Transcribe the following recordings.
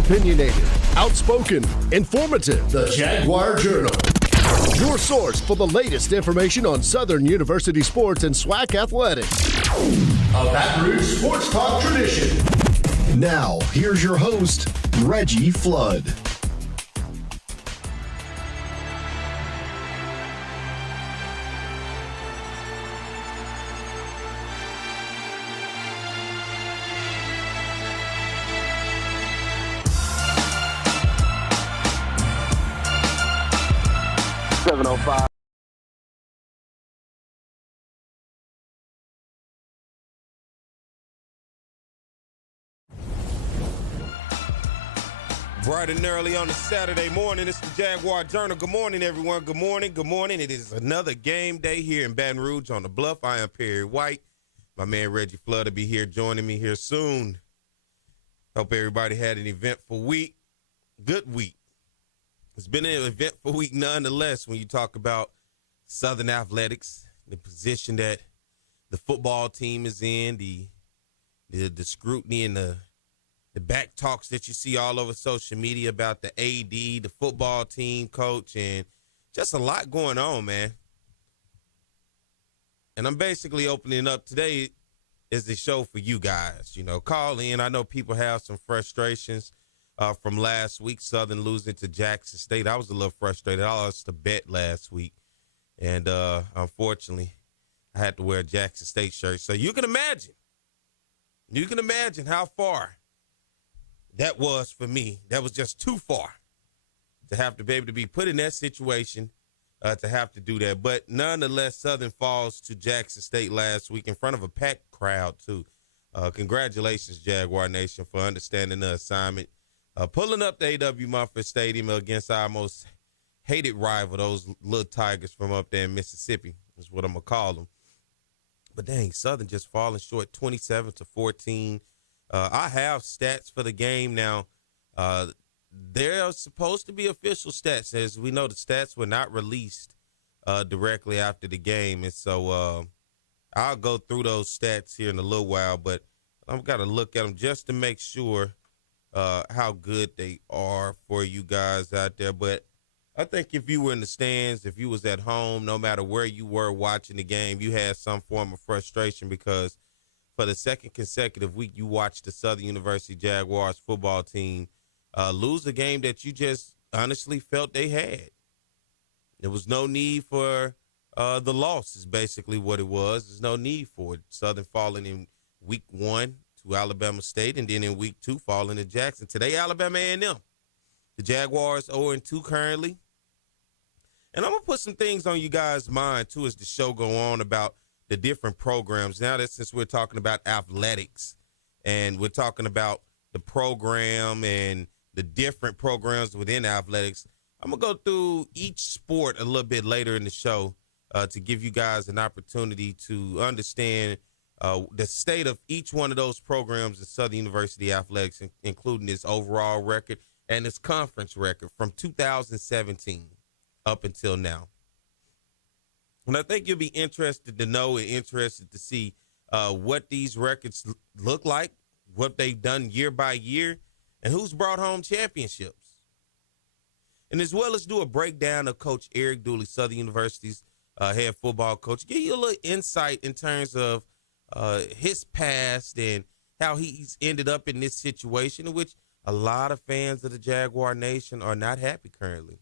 Opinionated, outspoken, informative. The Jaguar Journal. Your source for the latest information on Southern University sports and SWAC athletics. A Baton Rouge sports talk tradition. Now, here's your host, Reggie Flood. Bright and early on a Saturday morning, it's the Jaguar Journal. Good morning, everyone. Good morning. Good morning. It is another game day here in Baton Rouge on the Bluff. I am Perry White. My man Reggie Flood will be here joining me here soon. Hope everybody had an eventful week. Good week. It's been an eventful week nonetheless when you talk about Southern athletics, the position that the football team is in, the scrutiny and the back talks that you see all over social media about the AD, the football team coach, and just a lot going on, man. And I'm basically opening up today is the show for you guys. You know, call in. I know people have some frustrations from last week, Southern losing to Jackson State. I was a little frustrated. I lost a bet last week, and unfortunately, I had to wear a Jackson State shirt. So you can imagine how far that was for me. That was just too far to have to be able to be put in that situation to have to do that. But nonetheless, Southern falls to Jackson State last week in front of a packed crowd, too. Congratulations, Jaguar Nation, for understanding the assignment. Pulling up the A.W. Mumford Stadium against our most hated rival, those little Tigers from up there in Mississippi, is what I'm going to call them. But dang, Southern just falling short 27-14. I have stats for the game now. There are supposed to be official stats. As we know, the stats were not released directly after the game. And so I'll go through those stats here in a little while, but I've got to look at them just to make sure how good they are for you guys out there. But I think if you were in the stands, if you was at home, no matter where you were watching the game, you had some form of frustration because for the second consecutive week, you watched the Southern University Jaguars football team lose a game that you just honestly felt they had. There was no need for the loss is basically what it was. There's no need for it. Southern falling in week 1 to Alabama State, and then in week 2 falling to Jackson. Today, Alabama A&M. The Jaguars 0-2 currently. And I'm going to put some things on you guys' mind, too, as the show go on about the different programs. Now that since we're talking about athletics and we're talking about the program and the different programs within athletics, I'm going to go through each sport a little bit later in the show to give you guys an opportunity to understand the state of each one of those programs in Southern University athletics, including its overall record and its conference record from 2017 up until now. And I think you'll be interested to know and interested to see what these records look like, what they've done year by year, and who's brought home championships. And as well as do a breakdown of Coach Eric Dooley, Southern University's head football coach, give you a little insight in terms of his past and how he's ended up in this situation in which a lot of fans of the Jaguar Nation are not happy currently.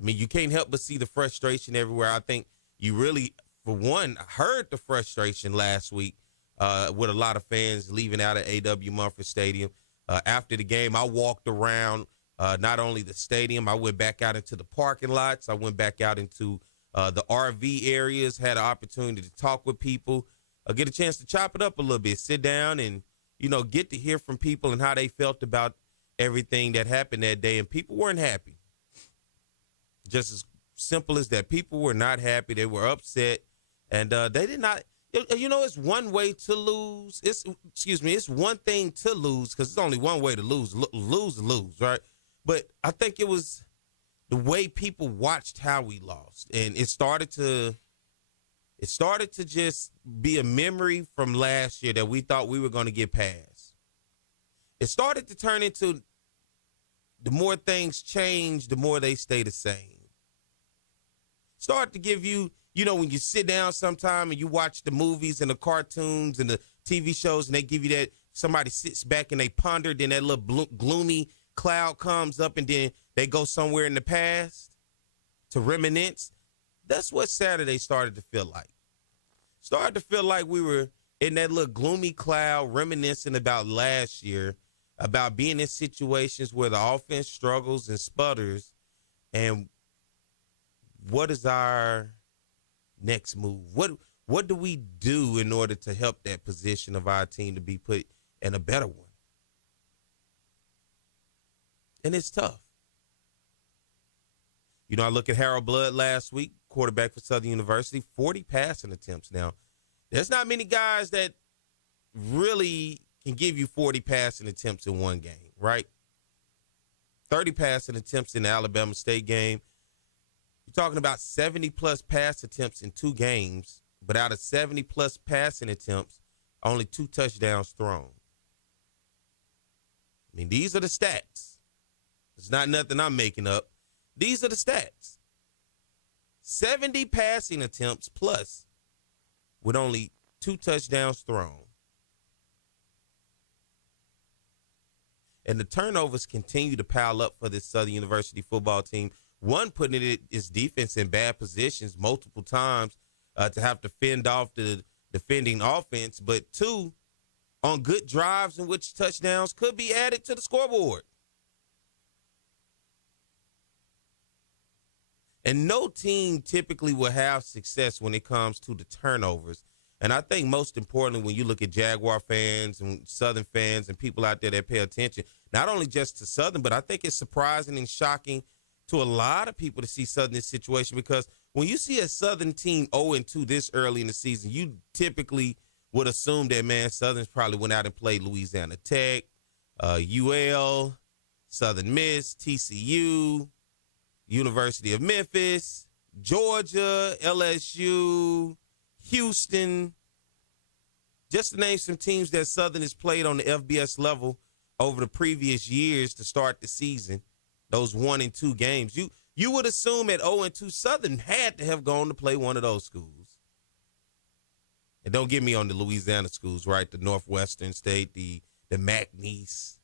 I mean, you can't help but see the frustration everywhere. I think you really, for one, heard the frustration last week with a lot of fans leaving out of A.W. Mumford Stadium. After the game, I walked around not only the stadium, I went back out into the parking lots. I went back out into the RV areas, had an opportunity to talk with people, get a chance to chop it up a little bit, sit down and, you know, get to hear from people and how they felt about everything that happened that day. And people weren't happy. Just as simple as that. People were not happy. They were upset. And they did not, you know, it's one way to lose. It's one thing to lose because it's only one way to lose, right? But I think it was the way people watched how we lost. And it started to just be a memory from last year that we thought we were going to get past. It started to turn into the more things change, the more they stay the same. Start to give you, when you sit down sometime and you watch the movies and the cartoons and the TV shows and they give you that, somebody sits back and they ponder, then that little gloomy cloud comes up and then they go somewhere in the past to reminisce. That's what Saturday started to feel like. Started to feel like we were in that little gloomy cloud reminiscing about last year, about being in situations where the offense struggles and sputters, and what is our next move? What do we do in order to help that position of our team to be put in a better one? And it's tough. I look at Harold Blood last week, quarterback for Southern University, 40 passing attempts. Now, there's not many guys that really can give you 40 passing attempts in one game, right? 30 passing attempts in the Alabama State game. You're talking about 70-plus pass attempts in 2 games, but out of 70-plus passing attempts, only 2 touchdowns thrown. I mean, these are the stats. It's not nothing I'm making up. These are the stats. 70 passing attempts plus with only 2 touchdowns thrown. And the turnovers continue to pile up for this Southern University football team. One, putting its defense in bad positions multiple times to have to fend off the defending offense. But 2, on good drives in which touchdowns could be added to the scoreboard. And no team typically will have success when it comes to the turnovers. And I think most importantly, when you look at Jaguar fans and Southern fans and people out there that pay attention, not only just to Southern, but I think it's surprising and shocking to a lot of people to see Southern in this situation, because when you see a Southern team 0-2 this early in the season, you typically would assume that, man, Southern's probably went out and played Louisiana Tech, UL, Southern Miss, TCU, University of Memphis, Georgia, LSU, Houston, just to name some teams that Southern has played on the FBS level over the previous years to start the season, those 1 and 2 games. You would assume at 0-2, Southern had to have gone to play one of those schools. And don't get me on the Louisiana schools, right? The Northwestern State, the McNeese.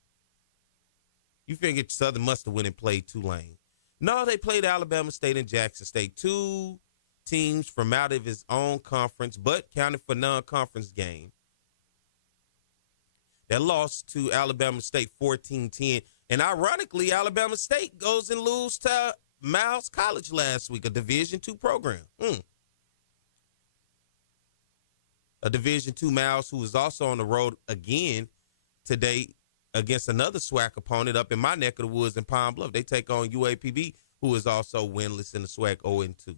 You figured Southern must have went and played Tulane. No, they played Alabama State and Jackson State, 2 teams from out of his own conference, but counted for non-conference game. That lost to Alabama State 14-10. And ironically, Alabama State goes and loses to Miles College last week, a Division II program. A Division II Miles, who is also on the road again today against another SWAC opponent up in my neck of the woods in Pine Bluff. They take on UAPB, who is also winless in the SWAC, 0-2.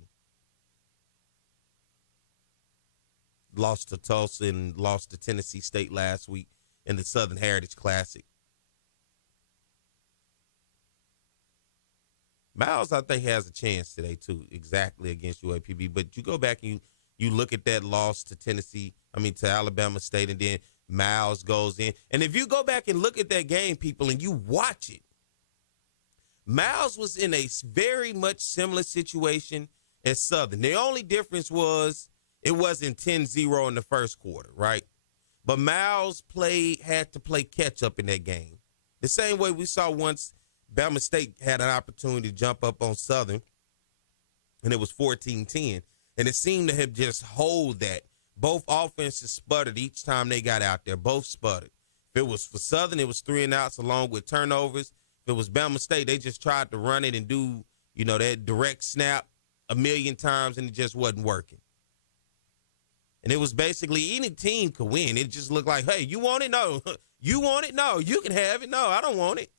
Lost to Tulsa and lost to Tennessee State last week in the Southern Heritage Classic. Miles, I think, has a chance today, too, exactly against UAPB. But you go back and you look at that loss to Alabama State, and then Miles goes in. And if you go back and look at that game, people, and you watch it, Miles was in a very much similar situation as Southern. The only difference was it wasn't 10-0 in the first quarter, right? But Miles had to play catch-up in that game. The same way we saw once Bama State had an opportunity to jump up on Southern, and it was 14-10. And it seemed to have just hold that. Both offenses sputtered each time they got out there. Both sputtered. If it was for Southern, it was 3 and outs along with turnovers. If it was Bama State, they just tried to run it and do, that direct snap a million times, and it just wasn't working. And it was basically any team could win. It just looked like, hey, you want it? No. You want it? No. You can have it? No, I don't want it.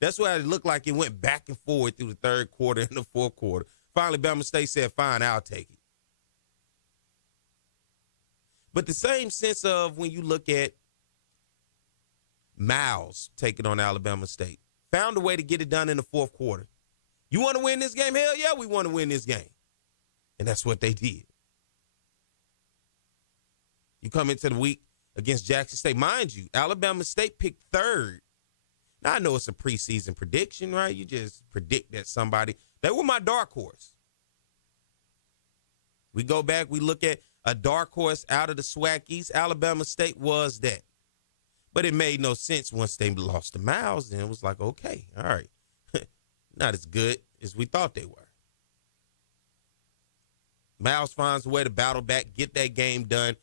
That's why it looked like it went back and forward through the third quarter and the fourth quarter. Finally, Bama State said, fine, I'll take it. But the same sense of when you look at Miles taking on Alabama State, found a way to get it done in the fourth quarter. You want to win this game? Hell yeah, we want to win this game. And that's what they did. You come into the week against Jackson State. Mind you, Alabama State picked third Now, I know it's a preseason prediction, right? You just predict that somebody. They were my dark horse. We go back, we look at a dark horse out of the SWAC East. Alabama State was that. But it made no sense once they lost to Miles. Then it was like, okay, all right. Not as good as we thought they were. Miles finds a way to battle back, get that game done.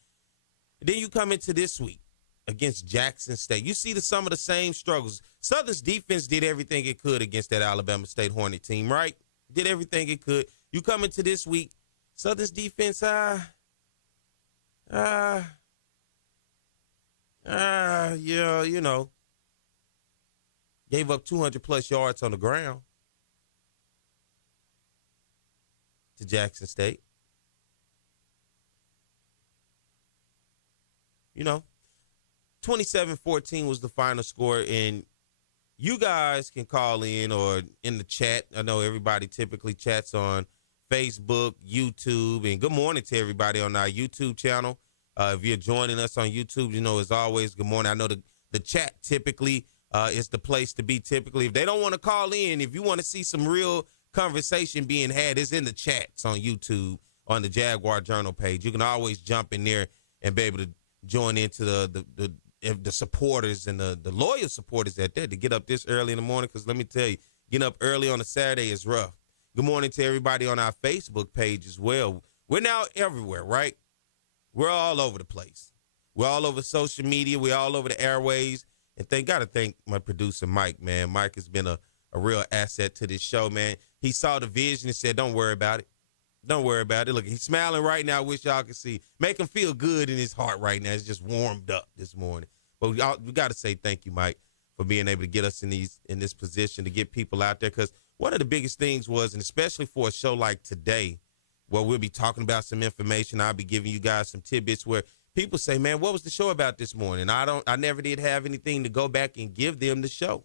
And then you come into this week against Jackson State. You see some of the same struggles. Southern's defense did everything it could against that Alabama State Hornet team, right? Did everything it could. You come into this week, Southern's defense, gave up 200-plus yards on the ground to Jackson State. 27-14 was the final score, and you guys can call in or in the chat. I know everybody typically chats on Facebook, YouTube, and good morning to everybody on our YouTube channel. If you're joining us on YouTube, as always, good morning. I know the chat typically is the place to be typically. If they don't want to call in, if you want to see some real conversation being had, it's in the chats on YouTube on the Jaguar Journal page. You can always jump in there and be able to join into the supporters and the loyal supporters at that to get up this early in the morning, because let me tell you, getting up early on a Saturday is rough. Good morning to everybody on our Facebook page as well. We're now everywhere, right? We're all over the place. We're all over social media. We're all over the airways. And got to thank my producer, Mike, man. Mike has been a real asset to this show, man. He saw the vision and said, don't worry about it. Don't worry about it. Look, he's smiling right now. I wish y'all could see. Make him feel good in his heart right now. It's just warmed up this morning. But we got to say thank you, Mike, for being able to get us in this position to get people out there. Because one of the biggest things was, and especially for a show like today, where we'll be talking about some information, I'll be giving you guys some tidbits where people say, man, what was the show about this morning? I never did have anything to go back and give them the show.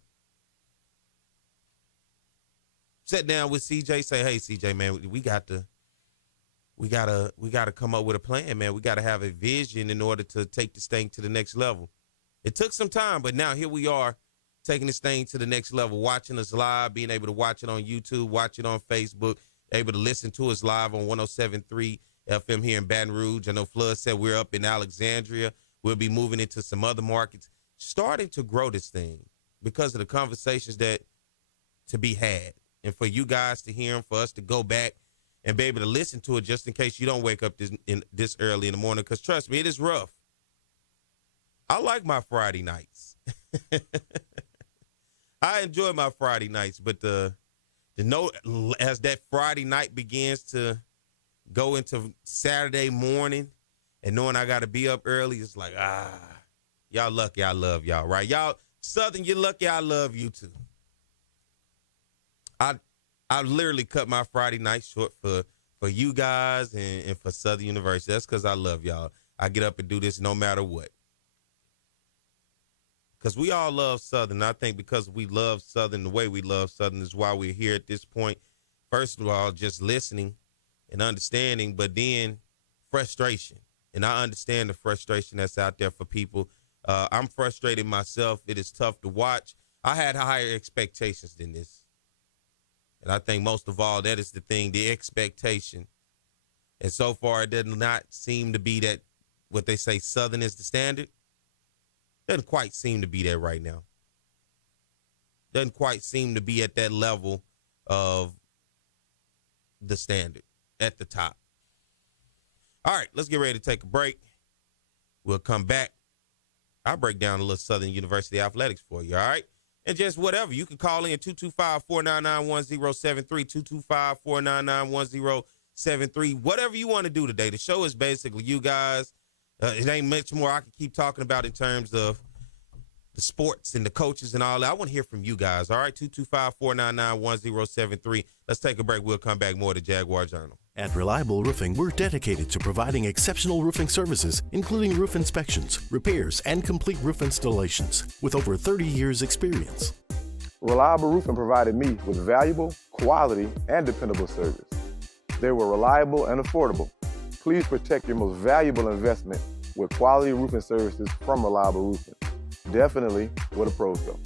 Sit down with CJ, say, hey, CJ, man, we got to come up with a plan, man. We got to have a vision in order to take this thing to the next level. It took some time, but now here we are taking this thing to the next level, watching us live, being able to watch it on YouTube, watch it on Facebook, able to listen to us live on 107.3 FM here in Baton Rouge. I know Flood said we're up in Alexandria. We'll be moving into some other markets, starting to grow this thing because of the conversations that to be had. And for you guys to hear them, for us to go back and be able to listen to it just in case you don't wake up this early in the morning. Because trust me, it is rough. I like my Friday nights. I enjoy my Friday nights, but the note as that Friday night begins to go into Saturday morning and knowing I got to be up early, it's like, y'all lucky I love y'all, right? Y'all, Southern, you're lucky I love you too. I literally cut my Friday night short for you guys and for Southern University. That's because I love y'all. I get up and do this no matter what. Because we all love Southern. I think because we love Southern, the way we love Southern is why we're here at this point. First of all, just listening and understanding, but then frustration. And I understand the frustration that's out there for people. I'm frustrated myself. It is tough to watch. I had higher expectations than this. And I think most of all, that is the thing, the expectation. And so far, it does not seem to be that what they say Southern is the standard. Doesn't quite seem to be there right now. Doesn't quite seem to be at that level of the standard at the top. All right, let's get ready to take a break. We'll come back. I'll break down a little Southern University athletics for you, all right? And just whatever. You can call in 225-499-1073, 225-499-1073, whatever you want to do today. The show is basically you guys. It ain't much more I can keep talking about in terms of the sports and the coaches and all that. I want to hear from you guys. All right, 225-499-1073. Let's take a break. We'll come back more to Jaguar Journal. At Reliable Roofing, we're dedicated to providing exceptional roofing services, including roof inspections, repairs, and complete roof installations with over 30 years experience. Reliable Roofing provided me with valuable, quality, and dependable service. They were reliable and affordable. Please protect your most valuable investment with quality roofing services from Reliable Roofing. Definitely where the pros go.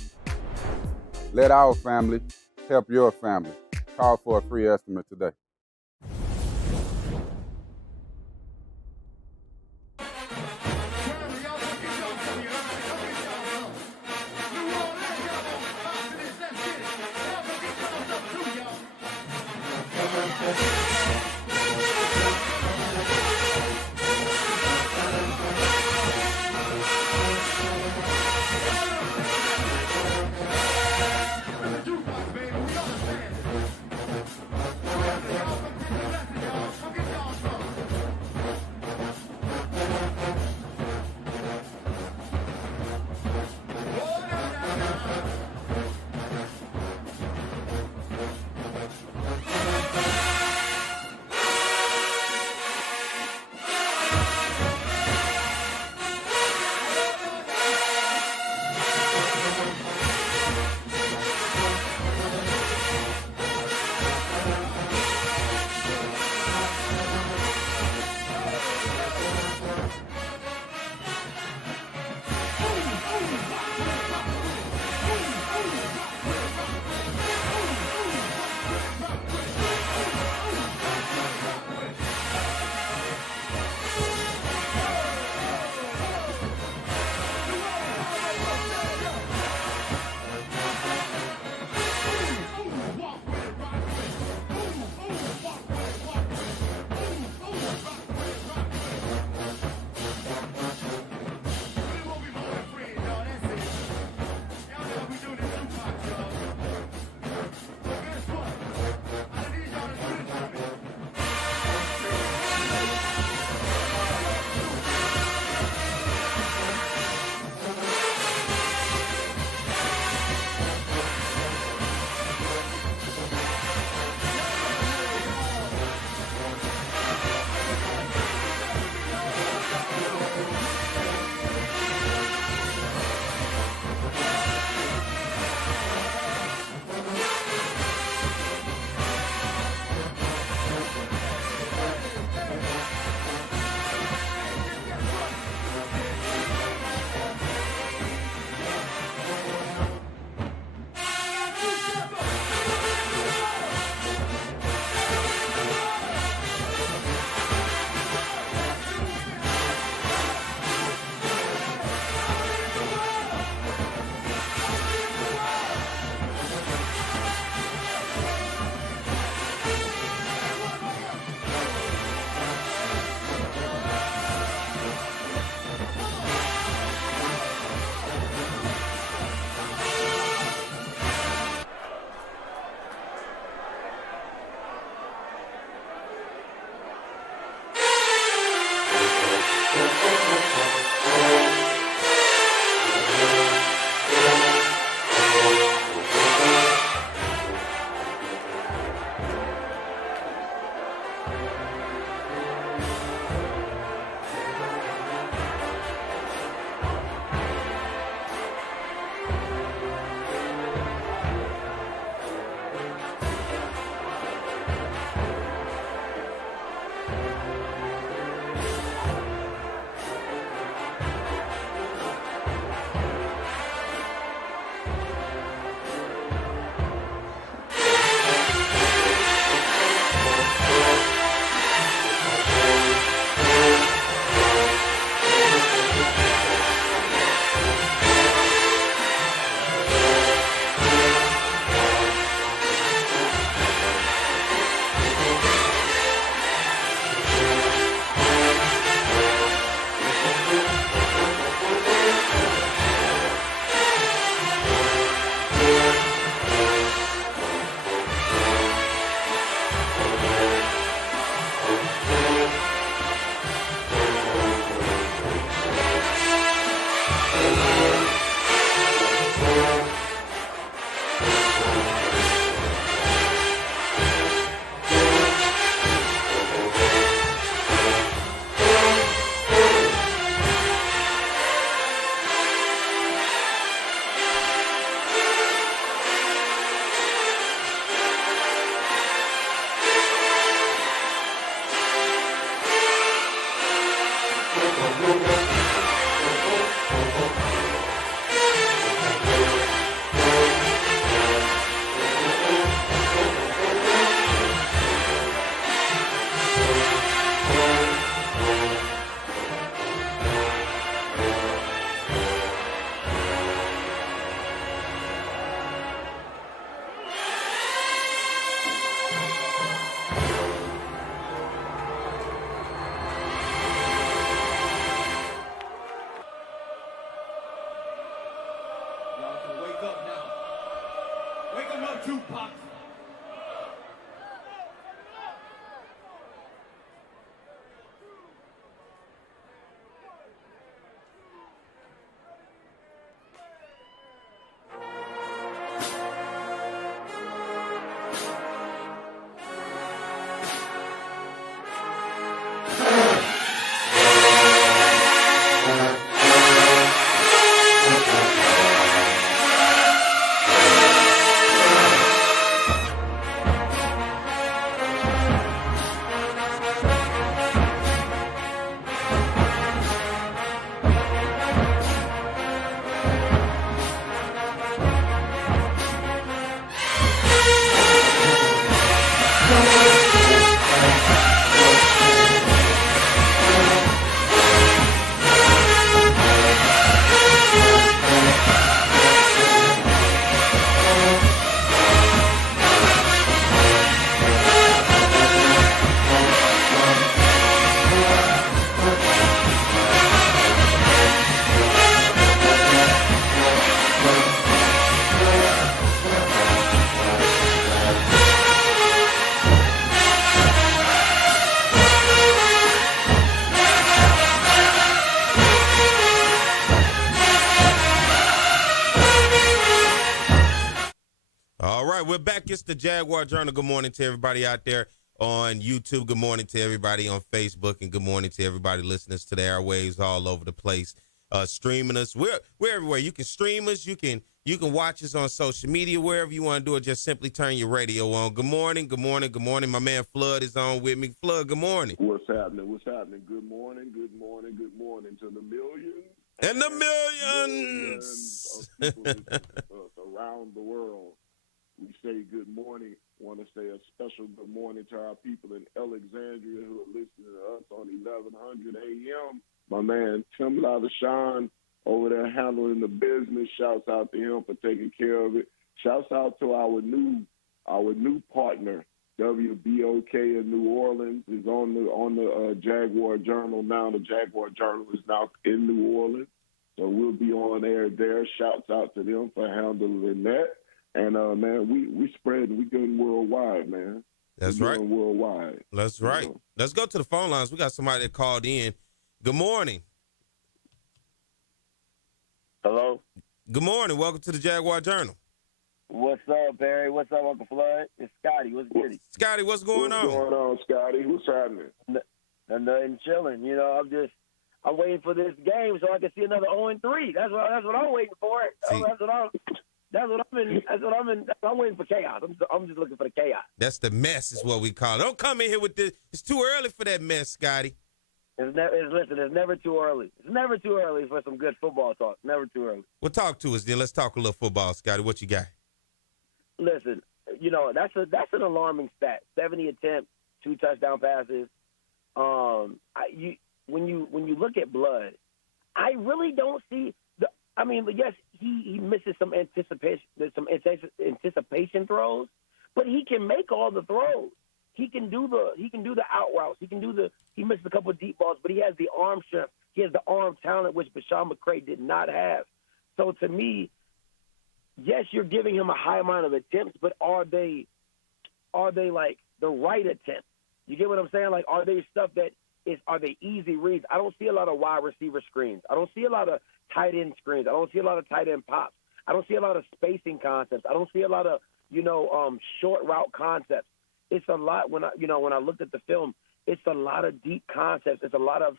Let our family help your family. Call for a free estimate today. SWAC. It's the Jaguar Journal. Good morning to everybody out there on YouTube. Good morning to everybody on Facebook, and good morning to everybody listening to the airwaves all over the place, streaming us. We're everywhere. You can stream us. You can watch us on social media, wherever you want to do it. Just simply turn your radio on. Good morning. Good morning. Good morning. My man Flood is on with me. Flood, good morning. What's happening? What's happening? Good morning. Good morning. Good morning to the millions. And the millions of people around the world. We say good morning. Want to say a special good morning to our people in Alexandria who are listening to us on 1100 a.m. My man Tim Lavashan over there handling the business. Shouts out to him for taking care of it. Shouts out to our new partner, WBOK in New Orleans, is on the Jaguar Journal now. The Jaguar Journal is now in New Orleans, so we'll be on air there. Shouts out to them for handling that. And man, we spreading, we going worldwide, man. That's right. Worldwide. That's right. Let's go to the phone lines. We got somebody that called in. Good morning. Hello. Good morning. Welcome to the Jaguar Journal. What's up, Barry? What's up, Uncle Flood? It's Scotty. What's good? Scotty, what's going on? What's going on, Scotty? What's happening? Nothing chilling. You know, I'm waiting for this game so I can see another 0-3. That's what I'm waiting for. I'm waiting for chaos. I'm just looking for the chaos. That's the mess is what we call it. Don't come in here with this. It's too early for that mess, Scotty. It's never too early. It's never too early for some good football talk. Never too early. Well, talk to us then. Let's talk a little football, Scotty. What you got? Listen, you know, that's an alarming stat. 70 attempts, 2 touchdown passes. When you look at Blood, I really don't see yes, he misses some anticipation throws, but he can make all the throws. He can do the out routes. He missed a couple of deep balls, but he has the arm strength. He has the arm talent, which Bashawn McCray did not have. So to me, yes, you're giving him a high amount of attempts, but are they like the right attempts? You get what I'm saying? Like, are they stuff are they easy reads? I don't see a lot of wide receiver screens. I don't see a lot of tight end screens. I don't see a lot of tight end pops. I don't see a lot of spacing concepts. I don't see a lot of, short route concepts. It's a lot when I looked at the film, it's a lot of deep concepts. It's a lot of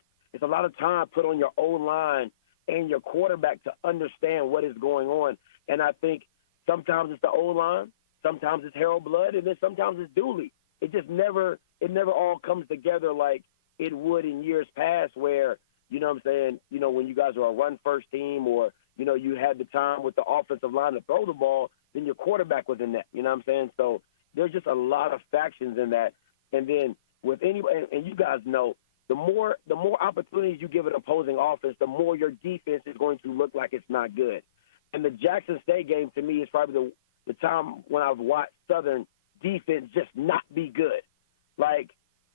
time put on your O-line and your quarterback to understand what is going on. And I think sometimes it's the O-line, sometimes it's Harold Blood, and then sometimes it's Dooley. It never all comes together like it would in years past where, you know what I'm saying, when you guys are a run-first team or, you had the time with the offensive line to throw the ball, then your quarterback was in that. You know what I'm saying? So there's just a lot of factions in that. And then with and you guys know, the more opportunities you give an opposing offense, the more your defense is going to look like it's not good. And the Jackson State game, to me, is probably the time when I've watched Southern defense just not be good. Like,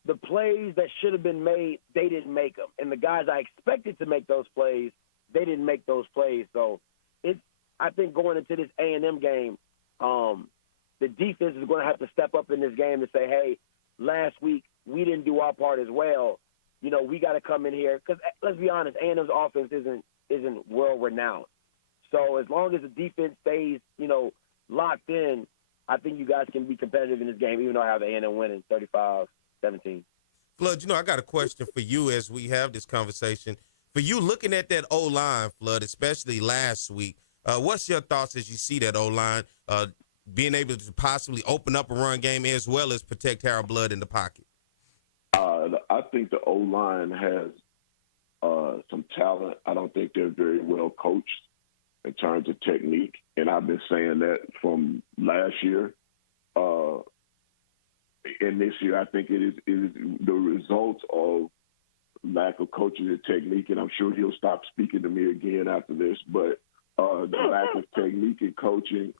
the plays that should have been made, they didn't make them. And the guys I expected to make those plays, they didn't make those plays. So I think going into this A&M game, the defense is going to have to step up in this game to say, hey, last week we didn't do our part as well. We got to come in here because let's be honest, A&M's offense isn't world renowned. So as long as the defense stays, locked in, I think you guys can be competitive in this game, even though I have A&M winning 35-17. Flood, I got a question for you as we have this conversation. For you, looking at that O-line, Flood, especially last week, what's your thoughts as you see that O-line being able to possibly open up a run game as well as protect Harold Blood in the pocket? I think the O-line has some talent. I don't think they're very well coached in terms of technique, and I've been saying that from last year. And this year, I think it is the results of lack of coaching and technique, and I'm sure he'll stop speaking to me again after this, but the lack of technique and coaching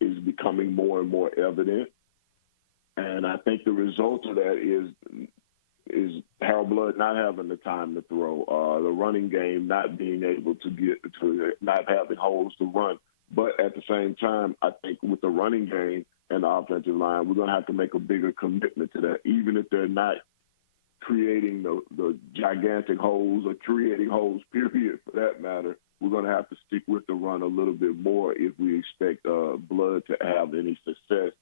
is becoming more and more evident. And I think the result of that is Harold Blood not having the time to throw, the running game not being able to not having holes to run. But at the same time, I think with the running game and the offensive line, we're going to have to make a bigger commitment to that, even if they're not creating the gigantic holes or creating holes, period, for that matter. we're going to have to stick with the run a little bit more if we expect Blood to have any success.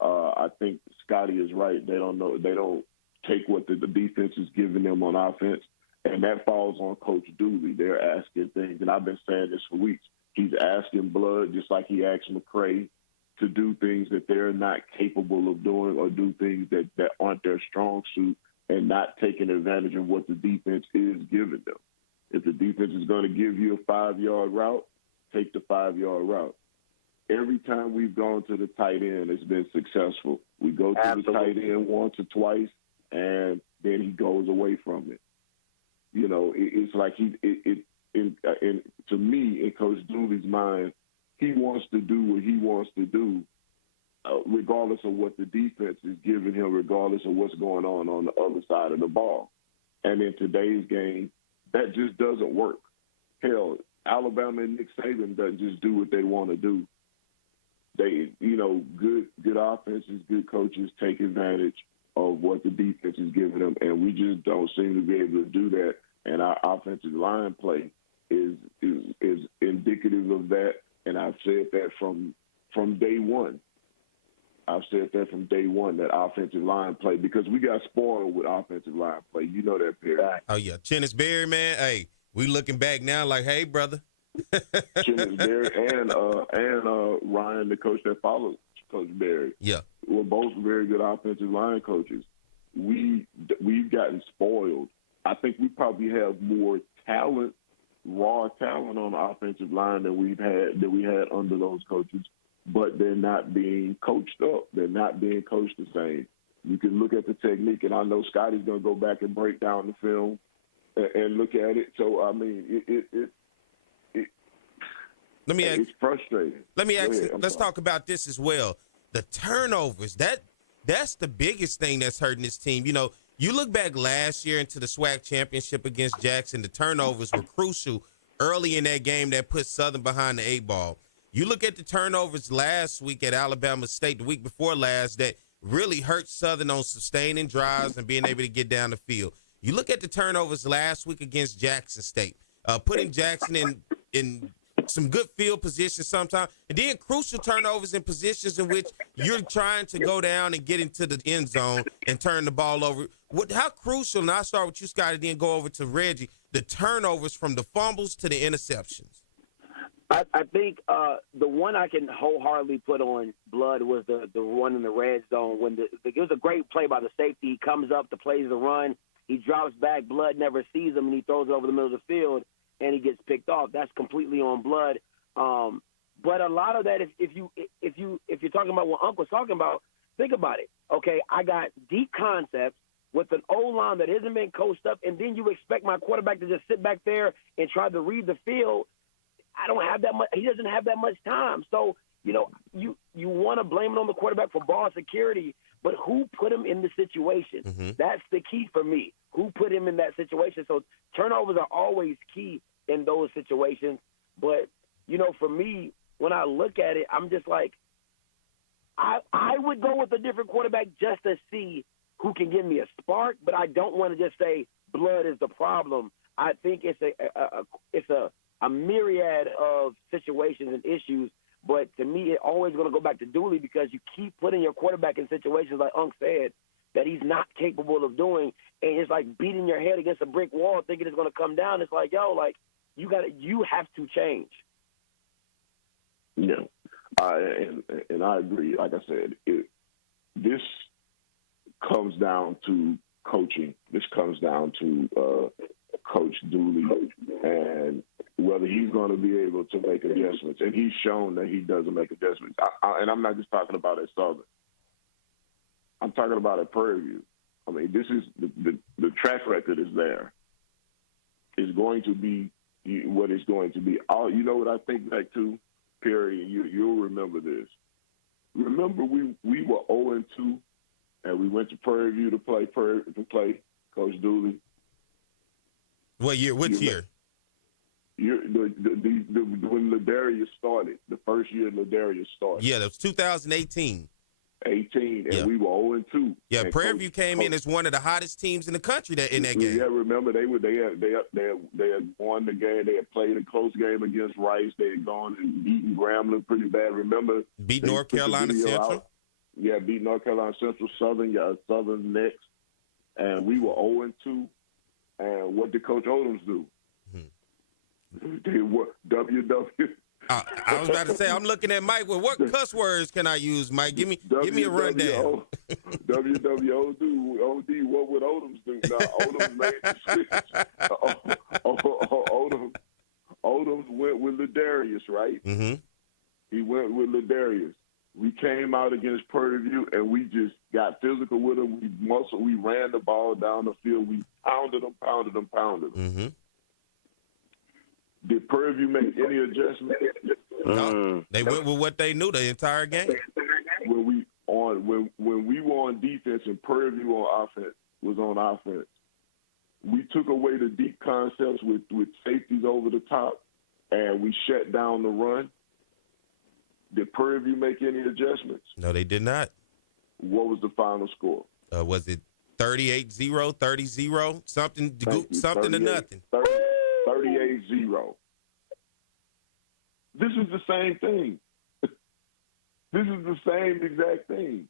I think Scotty is right. They don't take what the defense is giving them on offense, and that falls on Coach Dooley. They're asking things, and I've been saying this for weeks. He's asking Blood, just like he asked McCray, to do things that they're not capable of doing or do things that aren't their strong suit, and not taking advantage of what the defense is giving them. If the defense is going to give you a 5-yard route, take the 5-yard route. Every time we've gone to the tight end, it's been successful. We go to the tight end once or twice, and then he goes away from it. You know, it's like to me, in Coach Dooley's mind, he wants to do what he wants to do, regardless of what the defense is giving him, regardless of what's going on the other side of the ball. And in today's game, that just doesn't work. Hell, Alabama and Nick Saban doesn't just do what they want to do. They, good offenses, good coaches take advantage of what the defense is giving them, and we just don't seem to be able to do that. And our offensive line play is indicative of that. And I've said that from day one. That offensive line play, because we got spoiled with offensive line play. You know that, Perry. Oh, yeah. Chennis Berry, man, hey, we looking back now like, hey, brother. Chennis Berry and Ryan, the coach that followed Coach Berry. Yeah. We're both very good offensive line coaches. We've gotten spoiled. I think we probably have more talent, raw talent on the offensive line than we had under those coaches, but they're not being coached up. They're not being coached the same. You can look at the technique, and I know Scotty's going to go back and break down the film and look at it. So, I mean, it's frustrating. Let me ask you, let's talk about this as well. The turnovers, that's the biggest thing that's hurting this team. You know, you look back last year into the SWAC championship against Jackson, the turnovers were crucial early in that game that put Southern behind the 8-ball. You look at the turnovers last week at Alabama State, the week before last, that really hurt Southern on sustaining drives and being able to get down the field. You look at the turnovers last week against Jackson State, putting Jackson in some good field positions sometimes, and then crucial turnovers in positions in which you're trying to go down and get into the end zone and turn the ball over. How crucial, and I'll start with you, Scotty, then go over to Reggie, the turnovers from the fumbles to the interceptions? I think the one I can wholeheartedly put on Blood was the one in the red zone. When it was a great play by the safety. He comes up to plays the run. He drops back. Blood never sees him, and he throws it over the middle of the field, and he gets picked off. That's completely on Blood. But a lot of that, if you're talking about what Uncle's talking about, think about it. Okay, I got deep concepts with an O-line that isn't been coached up, and then you expect my quarterback to just sit back there and try to read the field. I don't have that much. He doesn't have that much time. So, you want to blame it on the quarterback for ball security, but who put him in the situation? Mm-hmm. That's the key for me. Who put him in that situation? So turnovers are always key in those situations. But, for me, when I look at it, I'm just like, I would go with a different quarterback just to see who can give me a spark, but I don't want to just say Blood is the problem. I think it's a myriad of situations and issues, but to me, it's always going to go back to Dooley, because you keep putting your quarterback in situations, like Unc said, that he's not capable of doing, and it's like beating your head against a brick wall thinking it's going to come down. It's like, you have to change. Yeah, and I agree. Like I said, this comes down to coaching. This comes down to Coach Dooley and whether he's going to be able to make adjustments. And he's shown that he doesn't make adjustments. And I'm not just talking about at Southern. I'm talking about at Prairie View. I mean, this is the track record is there. It's going to be what it's going to be. You know what I think back to, Perry, you'll remember this. Remember we were 0-2, and we went to Prairie View to play Coach Dooley. What year? Which year? When Ladarius started, the first year Ladarius started. Yeah, that was 2018. 18, and Yeah. we were 0-2. Yeah, And Prairie View came in as one of the hottest teams in the country in that game. Yeah, remember they had won the game. They had played a close game against Rice. They had gone and beaten Grambling pretty bad. Remember, Beat they North put the Carolina video Central. out. Yeah, beat North Carolina Central, Southern next, and we were 0-2. And what did Coach Odoms do? They were WW. I was about to say, I'm looking at Mike. Well, what cuss words can I use, Mike? Give me a rundown. WWOD, what would Odoms do? Now, Odoms made the switch. Odoms went with Ladarius, right? Mm-hmm. He went with Ladarius. We came out against Prairie View, and we just got physical with them. We ran the ball down the field. We pounded them. Mm-hmm. Did Prairie View make any adjustments? No, they went with what they knew the entire game. When we were on defense and Prairie View was on offense, we took away the deep concepts with safeties over the top, and we shut down the run. Did Prairie View make any adjustments? No, they did not. What was the final score? Was it 38-0, 30-0, something to nothing? 38-0. This is the same thing. This is the same exact thing.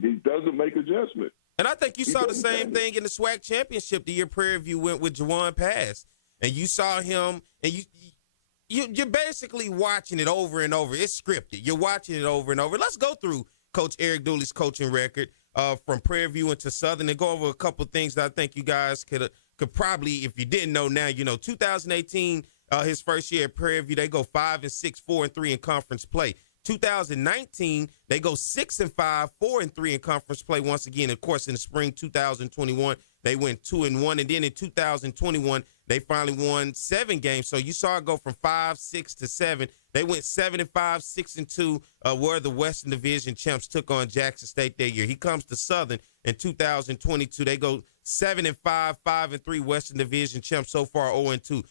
He doesn't make adjustments. And I think you saw the same thing in the SWAC championship the year Prairie View went with Jawan Pass. And you saw him, and you're basically watching it over and over. It's scripted. You're watching it over and over. Let's go through Coach Eric Dooley's coaching record from Prairie View into Southern and go over a couple of things that I think you guys could probably, if you didn't know now, 2018, his first year at Prairie View, they go 5-6, 4-3 in conference play. 2019, they go 6-5, 4-3 in conference play. Once again, of course, in the spring 2021, they went 2-1, and then in 2021, they finally won 7 games. So you saw it go from 5, 6 to 7. They went 7-5, 6-2, where the Western Division champs took on Jackson State that year. He comes to Southern in 2022. They go 7-5, 5-3, Western Division champs so far 0-2.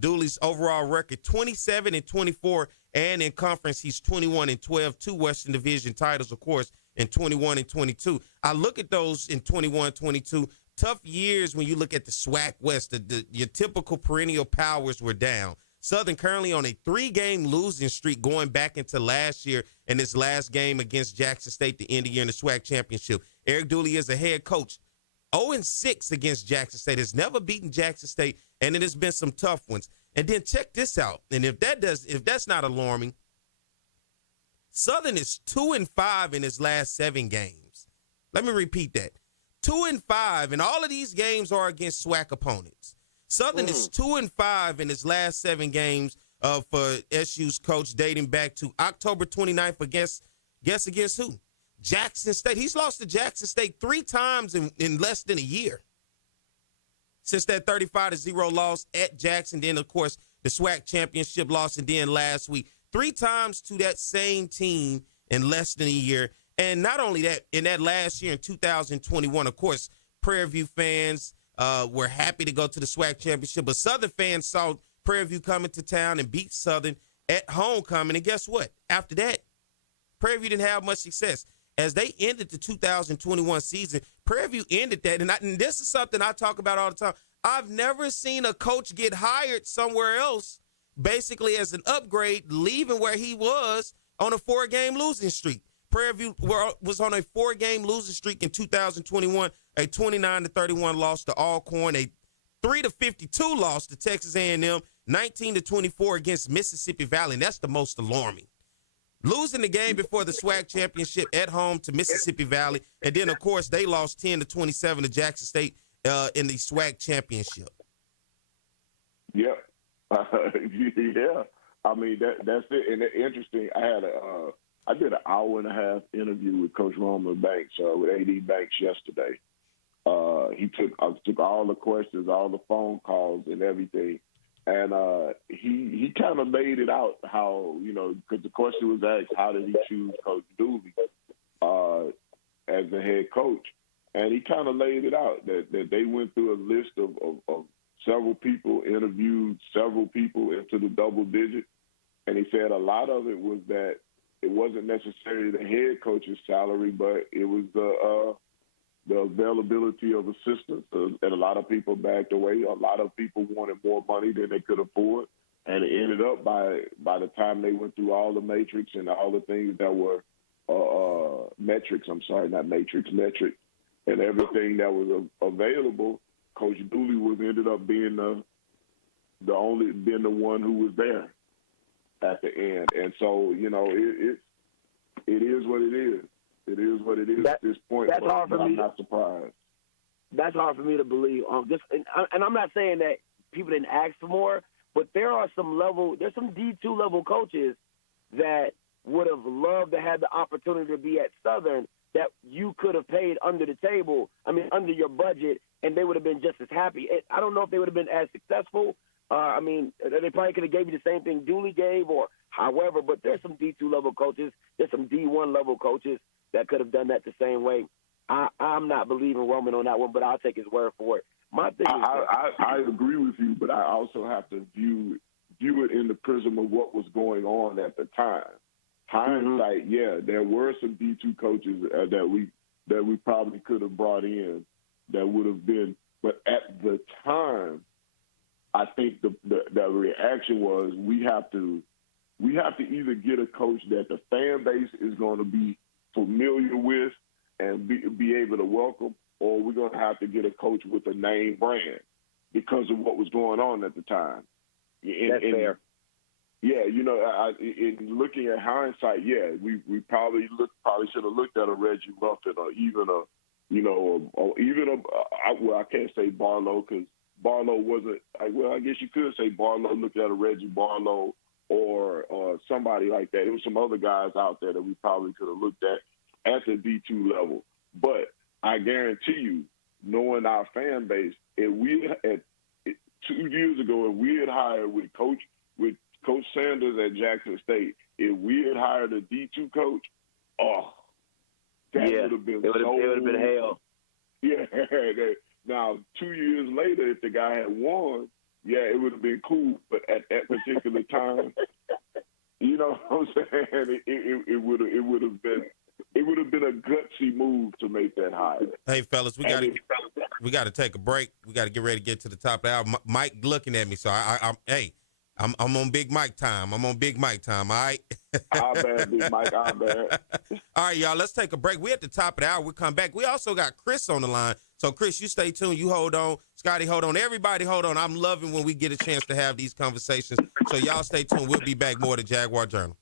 Dooley's overall record 27-24, and in conference he's 21-12. 2 Western Division titles, of course, in 21-22. I look at those in 21-22. Tough years when you look at the SWAC West. Your typical perennial powers were down. Southern currently on a 3-game losing streak going back into last year and this last game against Jackson State to end the year in the SWAC championship. Eric Dooley is a head coach. 0-6 against Jackson State. Has never beaten Jackson State, and it has been some tough ones. And then check this out. And if that's not alarming, Southern is 2-5 in his last 7 games. Let me repeat that. 2-5, and all of these games are against SWAC opponents. Southern is 2-5 in his last 7 games for SU's coach, dating back to October 29th against who? Jackson State. He's lost to Jackson State 3 times in less than a year. Since that 35-0 loss at Jackson, then of course the SWAC championship loss, and then last week 3 times to that same team in less than a year. And not only that, in that last year in 2021, of course, Prairie View fans were happy to go to the SWAC championship, but Southern fans saw Prairie View coming to town and beat Southern at homecoming. And guess what? After that, Prairie View didn't have much success. As they ended the 2021 season, Prairie View ended that. And this is something I talk about all the time. I've never seen a coach get hired somewhere else, basically as an upgrade, leaving where he was on a 4-game losing streak. Prairie View was on a 4-game losing streak in 2021, a 29-31 loss to Alcorn, a 3-52 loss to Texas A&M, 19-24 against Mississippi Valley, and that's the most alarming. Losing the game before the SWAC championship at home to Mississippi Valley, and then, of course, they lost 10-27 to Jackson State in the SWAC championship. Yeah. Yeah. I mean, that's it. And interesting, I did an hour-and-a-half interview with Coach Roman Banks, with AD Banks yesterday. I took all the questions, all the phone calls and everything. And he kind of laid it out how, because the question was asked, how did he choose Coach Dooley as the head coach? And he kind of laid it out that they went through a list of several people, interviewed several people into the double digits, And he said a lot of it was that it wasn't necessarily the head coach's salary, but it was the availability of assistants. And a lot of people backed away. A lot of people wanted more money than they could afford. And it ended up by the time they went through all the matrix and all the things that were metrics, metric, and everything that was available, Coach Dooley ended up being the one who was there at the end. And so, you know, it is what it is. It is what it is at this point. That's hard for me. I'm not surprised. That's hard for me to believe. And I'm not saying that people didn't ask for more, but there's some D2 level coaches that would have loved to have the opportunity to be at Southern that you could have paid under the table, under your budget, and they would have been just as happy. I don't know if they would have been as successful. They probably could have gave you the same thing Dooley gave or however, but there's some D2 level coaches, there's some D1 level coaches that could have done that the same way. I'm not believing Roman on that one, but I'll take his word for it. My thing is I agree with you, but I also have to view it in the prism of what was going on at the time. Hindsight, yeah, there were some D2 coaches that we probably could have brought in that would have been, but at the time, I think the reaction was we have to either get a coach that the fan base is going to be familiar with and be able to welcome, or we're going to have to get a coach with a name brand because of what was going on at the time. That's fair. Yeah, you know, in looking at hindsight, yeah, we probably should have looked at a Reggie Ruffin or even I can't say Barlow because Barlow wasn't. I guess you could say Barlow. Look at a Reggie Barlow or somebody like that. There was some other guys out there that we probably could have looked at the D2 level. But I guarantee you, knowing our fan base, 2 years ago, if we had hired with Coach Sanders at Jackson State, if we had hired a D2 coach, that would have been it would have been hell. Yeah. Now, 2 years later, if the guy had won, it would have been cool. But at that particular time, you know what I'm saying? It would have been a gutsy move to make that hire. Hey, fellas, we got to take a break. We got to get ready to get to the top of the hour. Mike looking at me, so I'm on Big Mike time. All right? I'm bad, Big Mike. I'm bad. All right, y'all, let's take a break. We're at the top of the hour. We'll come back. We also got Chris on the line. So, Chris, you stay tuned. You hold on. Scotty, hold on. Everybody, hold on. I'm loving when we get a chance to have these conversations. So, y'all stay tuned. We'll be back more to Jaguar Journal.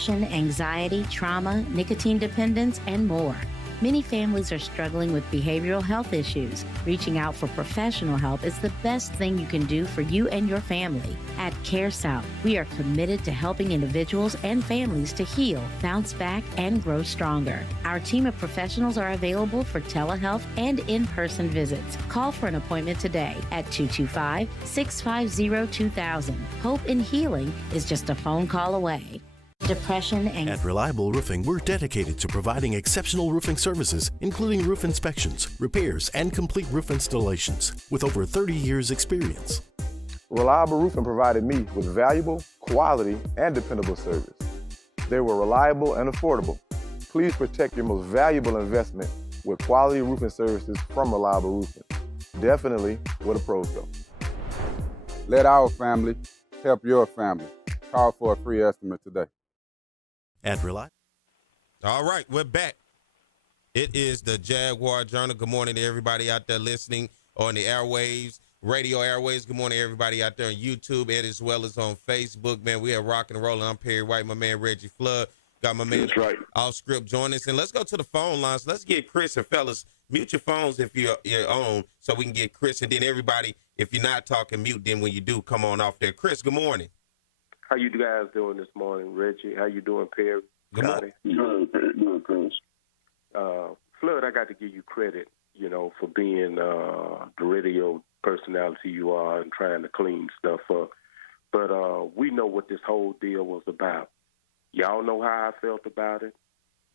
depression, anxiety, trauma, nicotine dependence, and more. Many families are struggling with behavioral health issues. Reaching out for professional help is the best thing you can do for you and your family. At CareSouth, we are committed to helping individuals and families to heal, bounce back, and grow stronger. Our team of professionals are available for telehealth and in-person visits. Call for an appointment today at 225-650-2000. Hope in healing is just a phone call away. Depression, anxiety. At Reliable Roofing, we're dedicated to providing exceptional roofing services, including roof inspections, repairs, and complete roof installations with over 30 years experience. Reliable Roofing provided me with valuable, quality, and dependable service. They were reliable and affordable. Please protect your most valuable investment with quality roofing services from Reliable Roofing. Definitely where the pros go. Let our family help your family. Call for a free estimate today. At Reliable. All right, we're back. It is the Jaguar Journal. Good morning to everybody out there listening on the airwaves, radio airwaves. Good morning to everybody out there on YouTube and as well as on Facebook. Man, we are rocking and rolling. I'm Perry White, my man Reggie Flood. Got my man Off Script join us. And let's go to the phone lines. Let's get Chris and fellas. Mute your phones if you're on so we can get Chris. And then everybody, if you're not talking, mute. Then when you do, come on off there. Chris, good morning. How you guys doing this morning, Reggie? How you doing, Perry? Good morning. Good, Chris. Flood, I got to give you credit, for being the radio personality you are and trying to clean stuff up. But we know what this whole deal was about. Y'all know how I felt about it.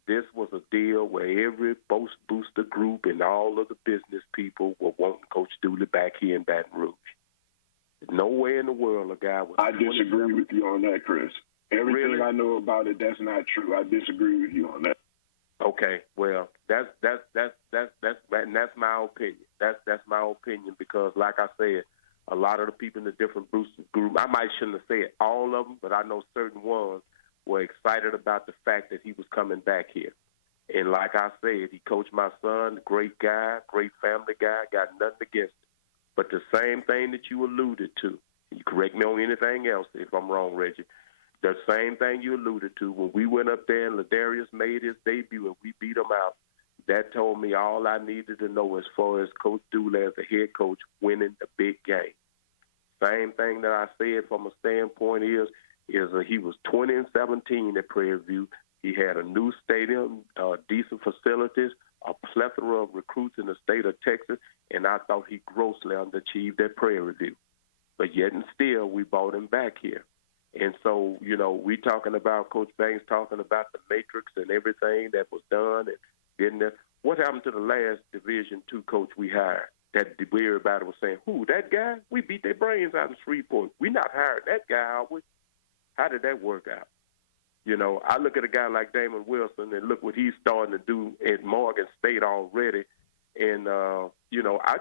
This was a deal where every booster group and all of the business people were wanting Coach Dooley back here in Baton Rouge. Nowhere in the world a guy was. I disagree with you on that, Chris. Everything Really? I know about it, that's not true. I disagree with you on that. Okay, well, that's my opinion. That's my opinion because, like I said, a lot of the people in the different booster group, I might shouldn't have said all of them, but I know certain ones were excited about the fact that he was coming back here. And like I said, he coached my son, great guy, great family guy, got nothing against him. But the same thing that you alluded to, you correct me on anything else if I'm wrong, Reggie, the same thing you alluded to, when we went up there and Ladarius made his debut and we beat him out, that told me all I needed to know as far as Coach Dooley as a head coach winning the big game. Same thing that I said from a standpoint is he was 20-17 at Prairie View. He had a new stadium, decent facilities, a plethora of recruits in the state of Texas, and I thought he grossly underachieved at Prairie View. But yet and still, we brought him back here. And so, we talking about Coach Banks talking about the matrix and everything that was done and getting there. What happened to the last Division II coach we hired? That everybody was saying, who, that guy? We beat their brains out in Shreveport. We not hired that guy, are we? How did that work out? I look at a guy like Damon Wilson and look what he's starting to do at Morgan State already. And, I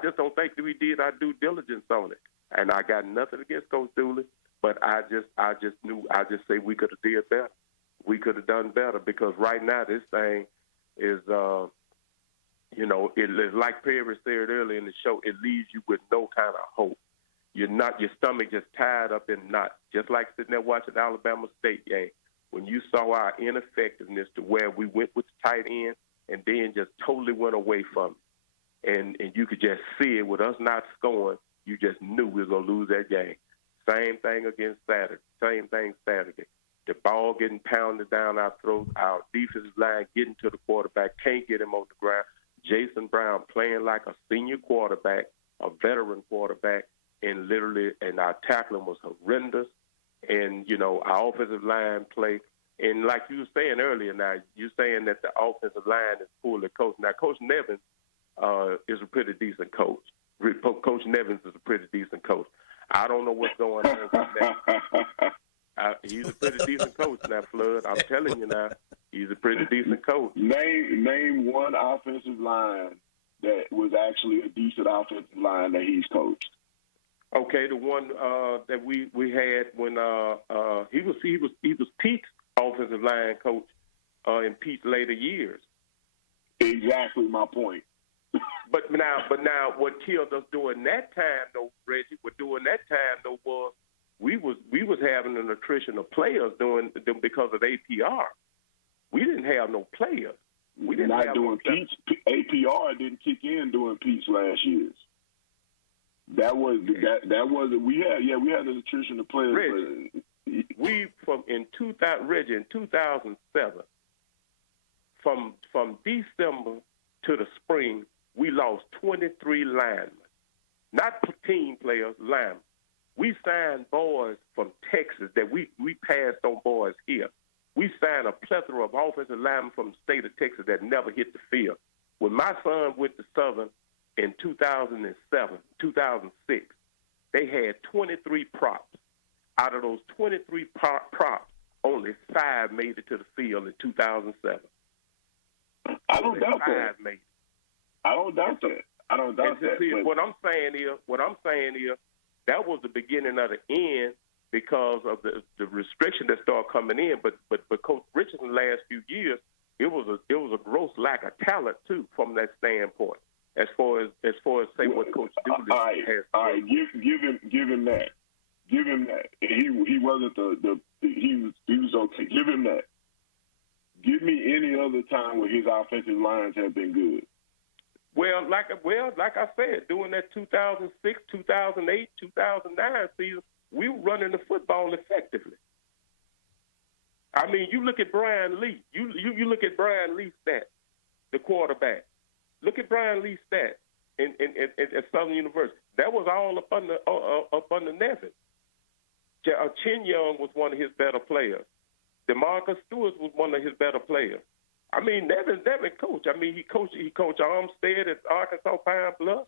just don't think that we did our due diligence on it. And I got nothing against Coach Dooley, but I just say we could have did better. We could have done better because right now this thing is, it is like Perry said earlier in the show, it leaves you with no kind of hope. Your stomach just tied up in knots, just like sitting there watching the Alabama State game. When you saw our ineffectiveness to where we went with the tight end and then just totally went away from it. And you could just see it with us not scoring, you just knew we were going to lose that game. Same thing against Saturday. Same thing Saturday. The ball getting pounded down our throat, our defensive line getting to the quarterback, can't get him on the ground. Jason Brown playing like a senior quarterback, a veteran quarterback, and our tackling was horrendous. And, our offensive line play. And like you were saying earlier now, you're saying that the offensive line is poorly coached. Now, Coach Nevins is a pretty decent coach. Coach Nevins is a pretty decent coach. I don't know what's going on with that. He's a pretty decent coach now, Flood. I'm telling you now, he's a pretty decent coach. Name one offensive line that was actually a decent offensive line that he's coached. Okay, the one that we had when he was Pete's offensive line coach in Pete's later years. Exactly my point. But now, what killed us during that time, though, Reggie, was we was having an attrition of players doing them because of APR. We didn't have no players. We didn't not have doing no Pete's. APR didn't kick in during Pete's last years. That was we had an attrition of players. Reggie, we in 2007, from December to the spring, we lost 23 linemen, not team players, linemen. We signed boys from Texas that we passed on boys here. We signed a plethora of offensive linemen from the state of Texas that never hit the field. When my son went to Southern in 2007, 2006, they had 23 props. Out of those 23 props, only 5 made it to the field in 2007. I don't doubt that. 5 made it. I don't doubt that. I don't doubt that. See, what I'm saying is, that was the beginning of the end because of the restriction that started coming in. But Coach Richardson last few years, it was a gross lack of talent too from that standpoint. As far as say what Coach Dooley has. All right, give him that. Give him that. He wasn't he was okay. Give him that. Give me any other time where his offensive lines have been good. Well, like I said, during that 2006, 2008, 2009 season, we were running the football effectively. I mean, you look at Brian Lee. You look at Brian Lee's stats, the quarterback. Look at Brian Lee's stats at Southern University. That was all up under Nevin. Chin Young was one of his better players. DeMarcus Stewart was one of his better players. I mean, Nevin coach. I mean, he coached Armstead at Arkansas Pine Bluff.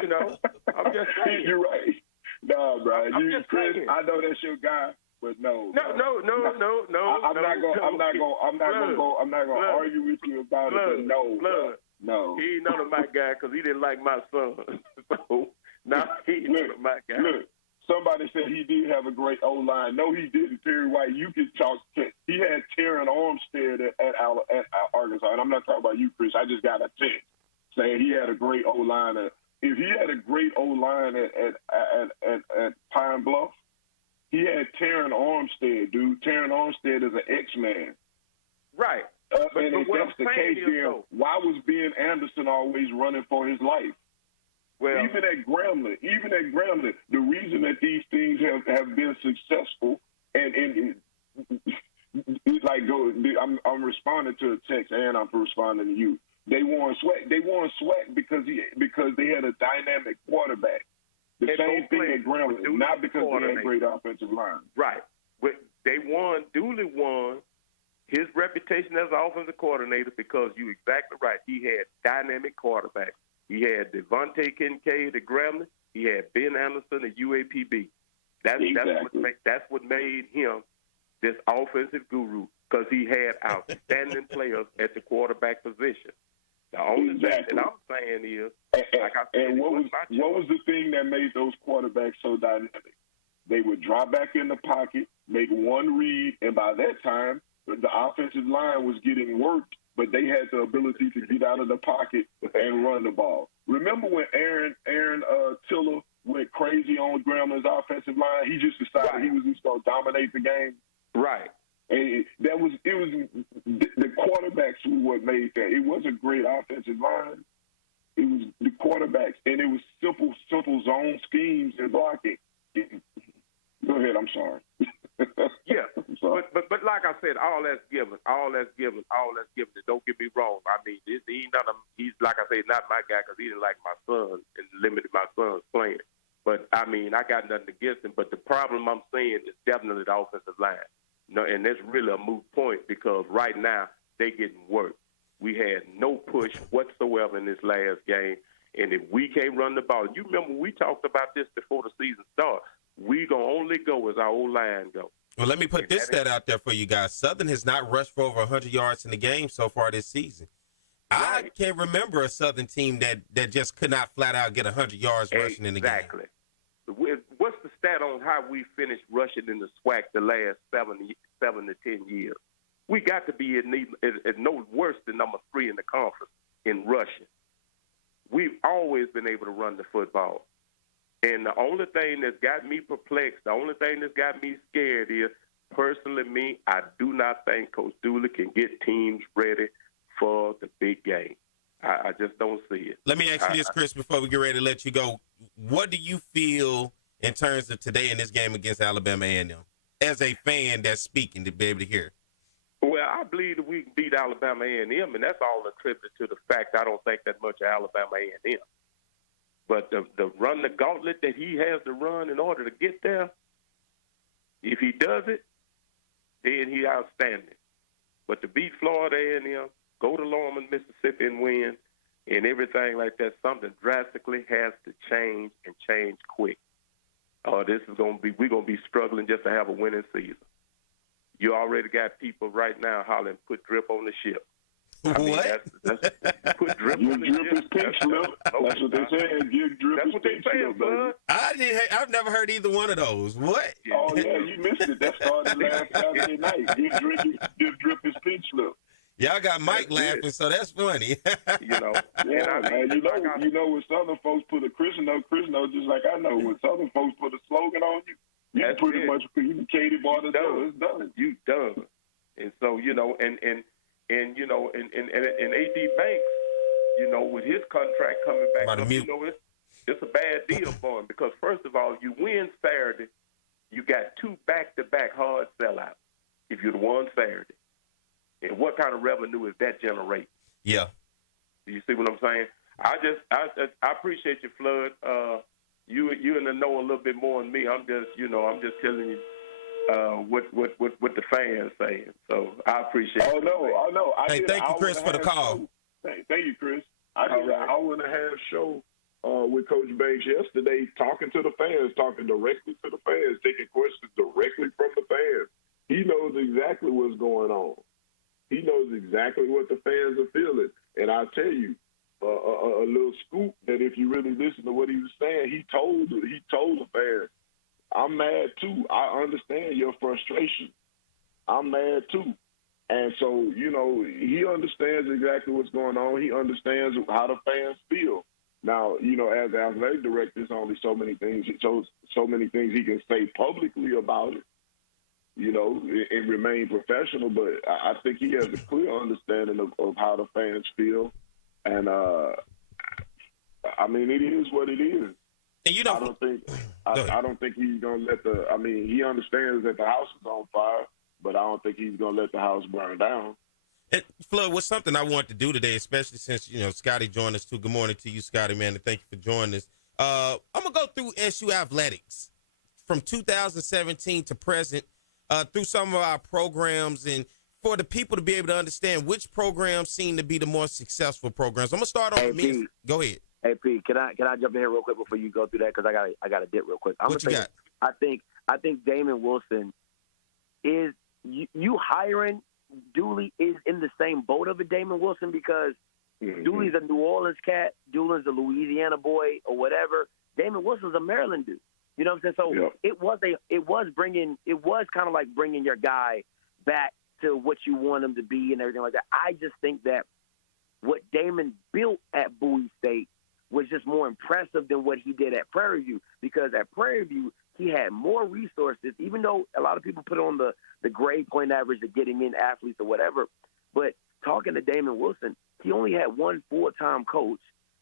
You know, I'm just saying. You're right. No, bro. I'm just Chris, saying. I know that's your guy, but no. No. I'm not gonna argue with you about it. But no. He ain't none of my guy because he didn't like my son. So now he ain't none of my guy. Look. Somebody said he did have a great O-line. No, he didn't. Terry White, you could talk. He had Terran Armstead at Arkansas, and I'm not talking about you, Chris. I just got a text saying he had a great O-line. If he had a great O-line at Pine Bluff, he had Terran Armstead, dude. Terran Armstead is an X-Man. Right. And if that's the case, then why was Ben Anderson always running for his life? Well, even at Grambling, the reason that these things have been successful, and like I'm responding to a text, and I'm responding to you. They won SWAC because they had a dynamic quarterback. The same thing at Grambling, not because they had great offensive line. Right. They won. Dooley won his reputation as an offensive coordinator because you're exactly right. He had dynamic quarterbacks. He had Devontae Kincaid at Grambling. He had Ben Anderson at UAPB. That's what made him this offensive guru because he had outstanding players at the quarterback position. The only thing that I'm saying is, like I said, what was the thing that made those quarterbacks so dynamic? They would drop back in the pocket, make one read, and by that time, the offensive line was getting worked, but they had the ability to get out of the pocket and run the ball. Remember when Aaron Tiller went crazy on Grambling's offensive line? He just decided he was just going to dominate the game. Right. And it was the quarterbacks were what made that. It wasn't great offensive line. It was the quarterbacks, and it was simple zone schemes and blocking. Go ahead. I'm sorry. Yeah, but like I said, all that's given. Don't get me wrong. I mean, he's like I said, not my guy because he didn't like my son and limited my son's playing. But I mean, I got nothing against him. But the problem I'm saying is definitely the offensive line. No, and that's really a moot point because right now they getting worked. We had no push whatsoever in this last game, and if we can't run the ball, you remember we talked about this before the season started. We gonna only go as our old line go. Well, let me put this stat out there for you guys. Southern has not rushed for over 100 yards in the game so far this season. Right. I can't remember a Southern team that just could not flat out get 100 yards rushing in the game. Exactly. What's the stat on how we finished rushing in the SWAC the last 7 to 10 years? We got to be at no worse than number 3 in the conference in rushing. We've always been able to run the football. And the only thing that's got me perplexed, the only thing that's got me scared is, personally, I do not think Coach Dooley can get teams ready for the big game. I just don't see it. Let me ask you this, Chris, before we get ready to let you go. What do you feel in terms of today in this game against Alabama A&M, as a fan that's speaking to be able to hear? Well, I believe that we can beat Alabama A&M, and that's all attributed to the fact I don't think that much of Alabama A&M. But the run the gauntlet that he has to run in order to get there, if he does it, then he's outstanding. But to beat Florida A&M, go to Lawrence, Mississippi, and win, and everything like that, something drastically has to change and change quick. This is we're gonna be struggling just to have a winning season. You already got people right now hollering, "Put Drip on the ship." What? That's put Drip on the Drip ship. is pink slip. That's what they said. Give Drip That's his what they pink saying, slip, baby. bud. I've never heard either one of those. What? Oh, yeah, you missed it. That started last Saturday night. Give Drip his pink slip. Y'all got Mike laughing, so that's funny. Yeah, man. You know when Southern folks put a Christian just like I know, when Southern folks put a slogan on you, you That's pretty it. much communicated by the door. It's done. You done. And so, and AD Banks, with his contract coming back up, it's a bad deal for him because, first of all, you win Saturday, you got 2 back-to-back hard sellouts if you'd won Saturday. And what kind of revenue is that generate? Yeah. Do you see what I'm saying? I appreciate you, Flood. You in the know a little bit more than me. I'm just telling you what the fans saying. So I appreciate it. Oh no. Hey, thank you, Chris, for the call. Thank you, Chris. I did an hour-and-a-half show with Coach Banks yesterday, talking to the fans, talking directly to the fans, taking questions directly from the fans. He knows exactly what's going on. He knows exactly what the fans are feeling. And I'll tell you, a little scoop that if you really listen to what he was saying, he told the fans, I'm mad too. I understand your frustration. I'm mad too. And so, he understands exactly what's going on. He understands how the fans feel. Now, as the athletic director, there's only so many things he can say publicly about it, and remain professional. But I think he has a clear understanding of how the fans feel. And, it is what it is. And I don't think he's going to let he understands that the house is on fire, but I don't think he's going to let the house burn down. And Flood, what's something I want to do today, especially since, Scotty joined us too. Good morning to you, Scotty, man, and thank you for joining us. I'm going to go through SU athletics from 2017 to present through some of our programs and for the people to be able to understand which programs seem to be the more successful programs. I'm going to start on the men's. Go ahead. Hey, Pete, can I jump in here real quick before you go through that? Because I got to dip real quick. What you got? I think Damon Wilson is you hiring Dooley is in the same boat of a Damon Wilson because Dooley's a New Orleans cat, Dooley's a Louisiana boy or whatever. Damon Wilson's a Maryland dude. You know what I'm saying? So it was kind of like bringing your guy back to what you want him to be and everything like that. I just think that what Damon built at Bowie State was just more impressive than what he did at Prairie View, because at Prairie View he had more resources, even though a lot of people put on the grade point average of getting in athletes or whatever. But talking to Damon Wilson, he only had one full-time coach.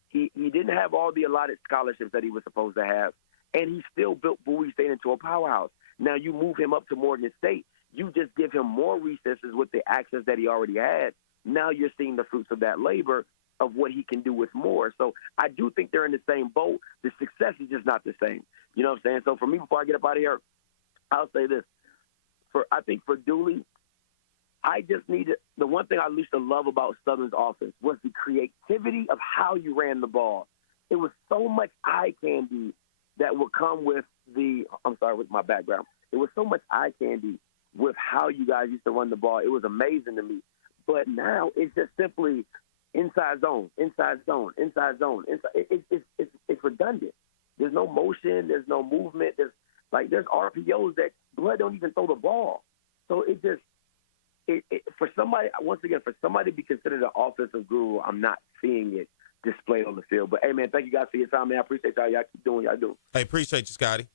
He didn't have all the allotted scholarships that he was supposed to have, and he still built Bowie State into a powerhouse. Now you move him up to Morgan State, you just give him more resources with the access that he already had. Now you're seeing the fruits of that labor of what he can do with more. So I do think they're in the same boat. The success is just not the same. You know what I'm saying? So for me, before I get up out of here, I'll say this. I think for Dooley, I just needed – the one thing I used to love about Southern's offense was the creativity of how you ran the ball. It was so much eye candy that would come with with my background. It was so much eye candy with how you guys used to run the ball. It was amazing to me. But now it's just simply inside zone, inside zone, inside zone. It's redundant. There's no motion. There's no movement. There's RPOs that Blood don't even throw the ball. So for somebody to be considered an offensive guru, I'm not seeing it. displayed on the field. But, hey, man, thank you guys for your time, man. I appreciate y'all. Y'all keep doing y'all do. Hey, appreciate you, Scotty.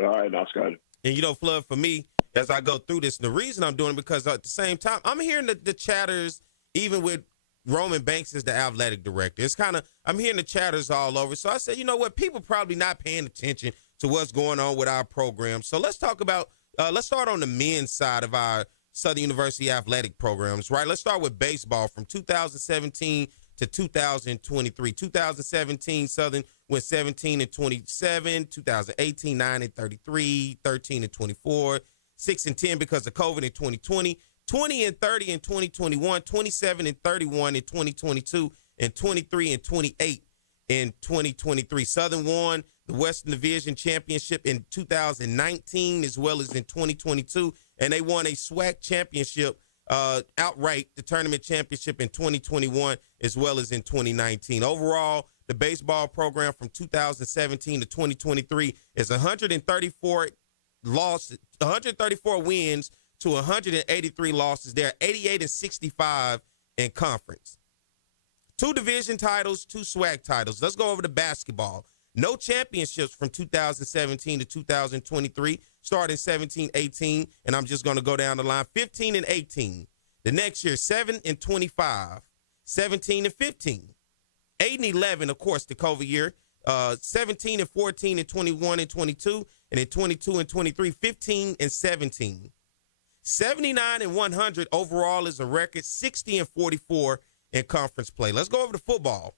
All right, now, Scotty. And, Flood, for me, as I go through this, the reason I'm doing it because at the same time, I'm hearing the chatters, even with Roman Banks as the athletic director. It's kind of, I'm hearing the chatters all over. So I said, you know what, people probably not paying attention to what's going on with our program. So let's talk about, let's start on the men's side of our Southern University athletic programs, right? Let's start with baseball from 2017 to 2023. 2017, Southern went 17-27. 2018, 9-33. 13-24. 6-10 because of COVID in 2020. 20-30 in 2021. 27-31 in 2022. And 23-28 in 2023. Southern won the Western Division Championship in 2019 as well as in 2022. And they won a SWAC championship outright, the tournament championship in 2021 as well as in 2019. Overall, the baseball program from 2017 to 2023 is 134 wins to 183 losses. They're 88-65 in conference. 2 division titles, 2 SWAC titles. Let's go over to basketball. No championships from 2017 to 2023. Starting 17-18, and I'm just going to go down the line. 15-18. The next year, 7-25. 17-15. 8-11, of course, the COVID year. 17-14 and 21 and 22, and then 22 and 23, 15 and 17. 79 and 100 overall is a record. 60 and 44 in conference play. Let's go over to football.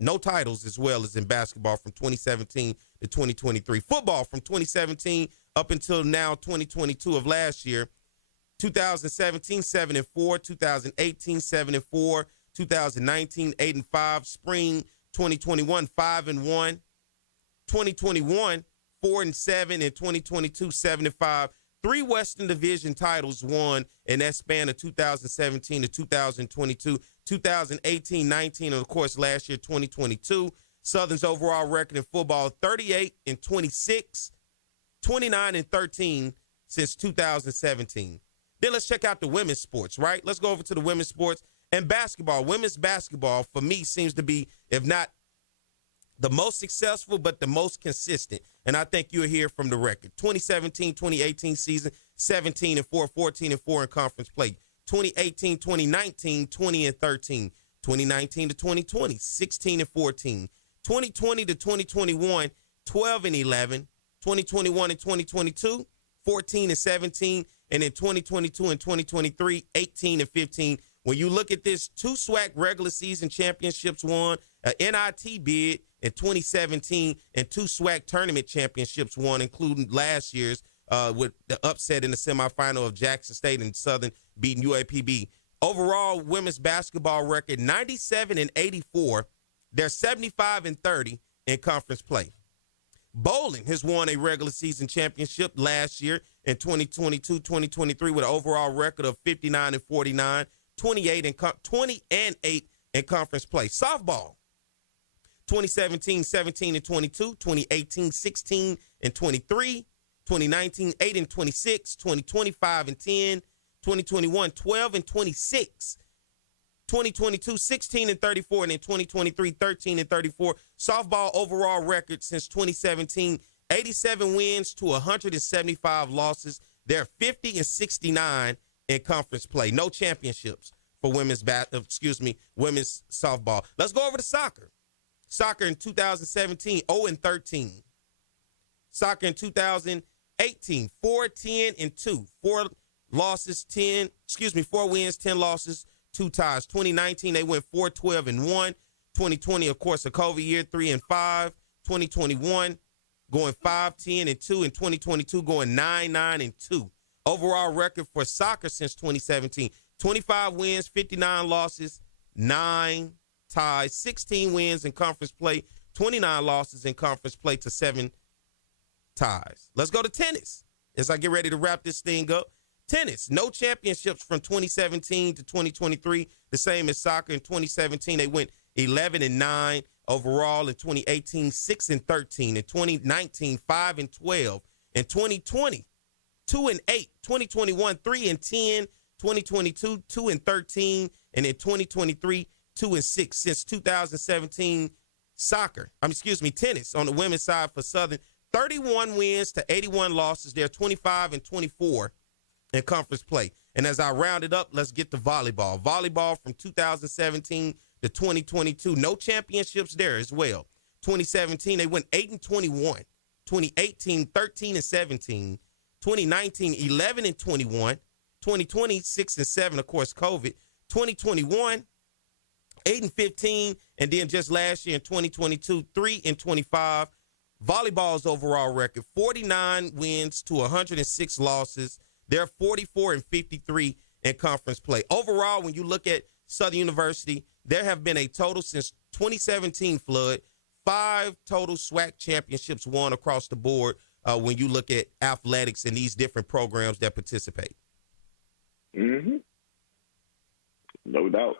No titles as well as in basketball from 2017 to 2023. Football from 2017 up until now, 2022 of last year. 2017, 7-4. 2018, 7-4. 2019, 8-5. Spring 2021, 5-1. 2021, 4-7. And 2022, 7-5. 3 Western Division titles won in that span of 2017 to 2022. 2018-19, and of course last year 2022. Southern's overall record in football 38-26, 29-13 since 2017. Then let's check out the women's sports, right? Let's go over to the women's sports and basketball. Women's basketball for me seems to be, if not the most successful, but the most consistent. And I think you'll hear from the record. 2017-2018 season, 17-4, 14-4 in conference play. 2018-2019, 20-13. 2019-2020, 16-14. 2020-2021, 12-11. 2021-2022, 14-17. And in 2022 and 2023, 18-15. When you look at this, 2 SWAC regular season championships won, an NIT bid in 2017, and 2 SWAC tournament championships won, including last year's with the upset in the semifinal of Jackson State and Southern beating UAPB. Overall, women's basketball record 97-84. They're 75-30 in conference play. Bowling has won a regular season championship last year in 2022-2023 with an overall record of 59-49, 20-8 in conference play. Softball, 2017-17-22, 2018-16-23, 2019 8-26, 2020 5-10, 2021 12-26, 2022 16-34, and then 2023 13-34. Softball overall record since 2017, 87 wins to 175 losses. They're 50-69 in conference play. No championships for women's softball. Let's go over to soccer. Soccer in 2017, 0-13. Soccer in 2018, 4-10-2. 4 wins, 10 losses, 2 ties. 2019, they went 4-12-1. 2020, of course, a COVID year, 3-5. 2021, going 5-10-2. And 2022, going 9-9-2. Overall record for soccer since 2017, 25 wins, 59 losses, 9 ties, 16 wins in conference play, 29 losses in conference play to 7 ties. Let's go to tennis as I get ready to wrap this thing up. Tennis, no championships from 2017 to 2023, the same as soccer. In 2017, they went 11-9 overall. In 2018, 6-13. In 2019, 5-12. In 2020, 2-8. 2021, 3-10. 2022, 2-13. And in 2023, 2-6 since 2017 tennis on the women's side for Southern. 31 wins to 81 losses. They're 25-24 in conference play. And as I round it up, let's get to volleyball. Volleyball from 2017 to 2022. No championships there as well. 2017, they went 8-21. 2018, 13-17. 2019, 11-21. 2020, 6-7, of course, COVID. 2021, 8-15. And then just last year in 2022, 3-25. Volleyball's overall record, 49 wins to 106 losses. They're 44-53 in conference play. Overall, when you look at Southern University, there have been a total since 2017 Flood, 5 total SWAC championships won across the board when you look at athletics and these different programs that participate. Mm-hmm. No doubt.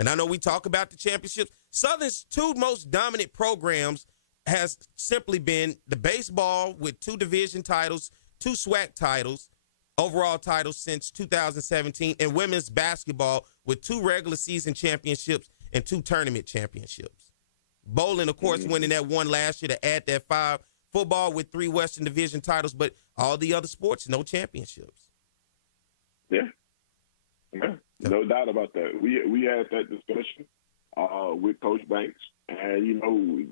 And I know we talk about the championships. Southern's 2 most dominant programs has simply been the baseball with 2 division titles, 2 SWAC titles, overall titles since 2017, and women's basketball with 2 regular season championships and 2 tournament championships. Bowling, of course, winning that one last year to add that 5. Football with 3 Western Division titles, but all the other sports, no championships. Yeah. No doubt about that. We had that discussion with Coach Banks, and, you know,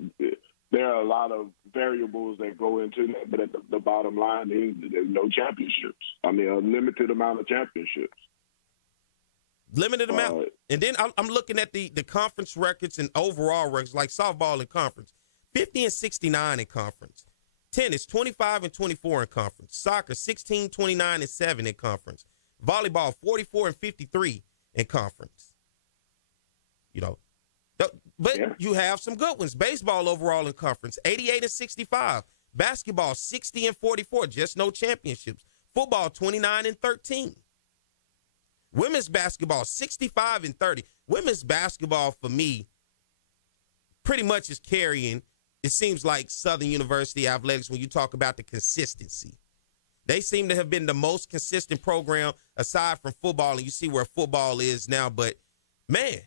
there are a lot of variables that go into that, but at the bottom line is there's no championships. I mean, a limited amount of championships. Limited amount. And then I'm looking at the conference records and overall records, like softball in conference. 50-69 in conference. Tennis, 25-24 in conference. Soccer, 16-29-7 in conference. Volleyball, 44-53 in conference. You know, but you have some good ones. Baseball overall in conference, 88-65. Basketball, 60-44, just no championships. Football, 29-13. Women's basketball, 65-30. Women's basketball, for me, pretty much is carrying, it seems like, Southern University athletics when you talk about the consistency. They seem to have been the most consistent program aside from football, and you see where football is now. But, man,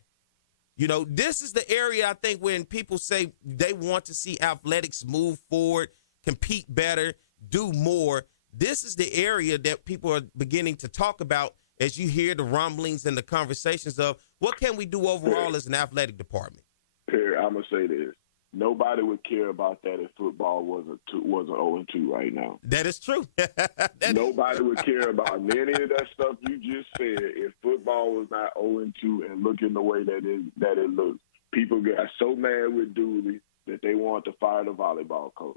you know, this is the area, I think, when people say they want to see athletics move forward, compete better, do more. This is the area that people are beginning to talk about as you hear the rumblings and the conversations of what can we do overall as an athletic department. Perry, I'm going to say this. Nobody would care about that if football wasn't 0-2 right now. That is true. Nobody would care about any of that stuff you just said if football was not 0-2 and looking the way that it looks. People got so mad with Dooley that they want to fire the volleyball coach.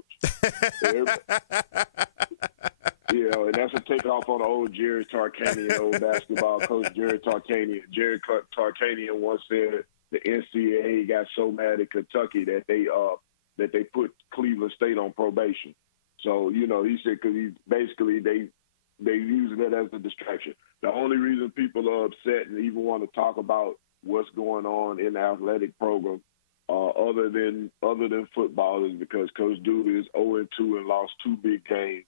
You know, and that's a takeoff on the old Jerry Tarkanian, old basketball coach Jerry Tarkanian. Jerry Tarkanian once said the NCAA got so mad at Kentucky that they put Cleveland State on probation. So, you know, he said because they using it as a distraction. The only reason people are upset and even want to talk about what's going on in the athletic program other than football is because Coach Dooley is 0-2 and lost 2 big games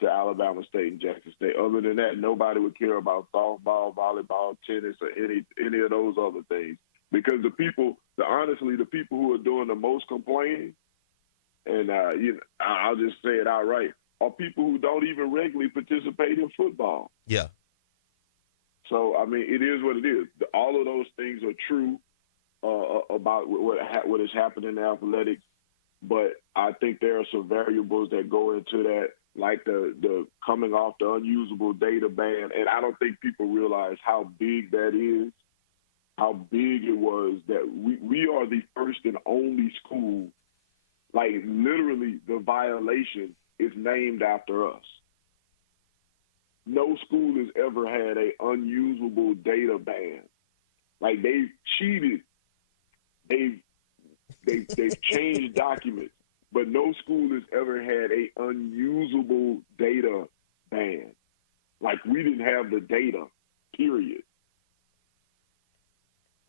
to Alabama State and Jackson State. Other than that, nobody would care about softball, volleyball, tennis, or any of those other things. Because honestly, the people who are doing the most complaining, and I'll just say it outright, are people who don't even regularly participate in football. Yeah. So, I mean, it is what it is. All of those things are true about what is happening in athletics, but I think there are some variables that go into that, like the coming off the unusable data ban, and I don't think people realize how big that is. How big it was that we are the first and only school, like literally the violation is named after us. No school has ever had a unusable data ban. Like they've cheated. They've changed documents, but no school has ever had a unusable data ban. Like we didn't have the data, period.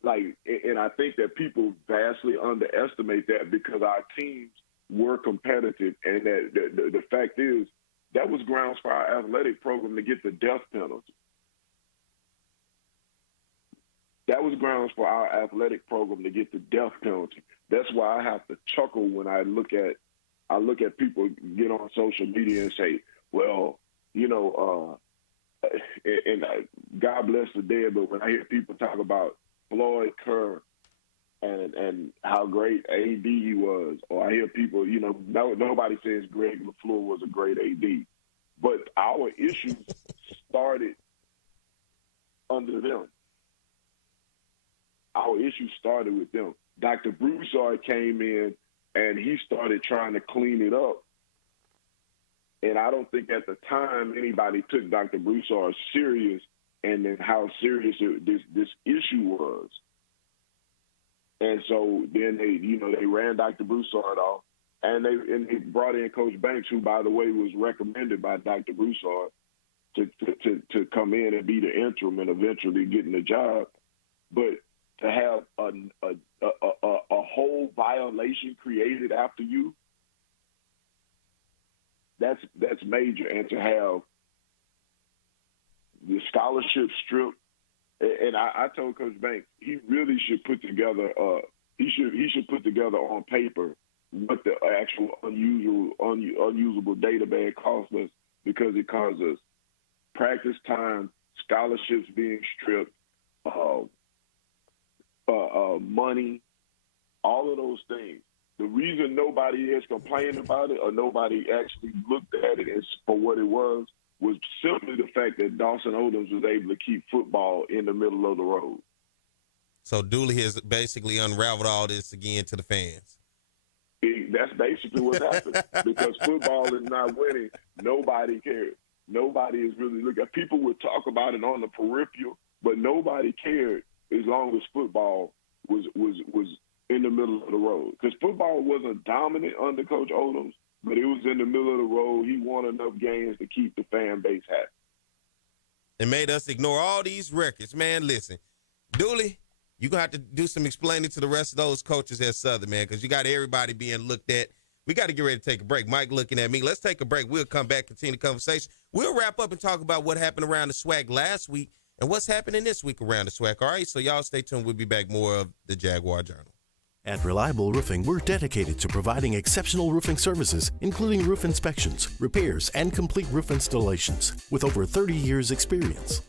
Like, and I think that people vastly underestimate that because our teams were competitive, and that the fact is that was grounds for our athletic program to get the death penalty. That was grounds for our athletic program to get the death penalty. That's why I have to chuckle when I look at people get on social media and say, well, you know, and God bless the dead, but when I hear people talk about Floyd Kerr and how great AD he was, or I hear people, you know, nobody says Greg LaFleur was a great AD, but our issues started under them. Our issues started with them. Dr. Broussard came in and he started trying to clean it up. And I don't think at the time anybody took Dr. Broussard serious and then how serious this issue was. And so then they ran Dr. Broussard off and they brought in Coach Banks, who, by the way, was recommended by Dr. Broussard to come in and be the interim and eventually getting the job. But to have a whole violation created after you, that's major. And to have the scholarship stripped, and I told Coach Banks he really should put together he should put together on paper what the actual unusable data bag cost us, because it cost us practice time, scholarships being stripped, money, all of those things. The reason nobody is complaining about it or nobody actually looked at it as for what it was simply the fact that Dawson Odoms was able to keep football in the middle of the road. So Dooley has basically unraveled all this again to the fans. That's basically what happened. Because football is not winning, nobody cares. Nobody is really looking. People would talk about it on the peripheral, but nobody cared as long as football was in the middle of the road. Because football wasn't dominant under Coach Odoms, but it was in the middle of the road. He won enough games to keep the fan base happy. It made us ignore all these records. Man, listen, Dooley, you're going to have to do some explaining to the rest of those coaches at Southern, man, because you got everybody being looked at. We got to get ready to take a break. Mike looking at me. Let's take a break. We'll come back, continue the conversation. We'll wrap up and talk about what happened around the SWAC last week and what's happening this week around the SWAC. All right, so y'all stay tuned. We'll be back more of the Jaguar Journal. At Reliable Roofing, we're dedicated to providing exceptional roofing services, including roof inspections, repairs, and complete roof installations with over 30 years experience.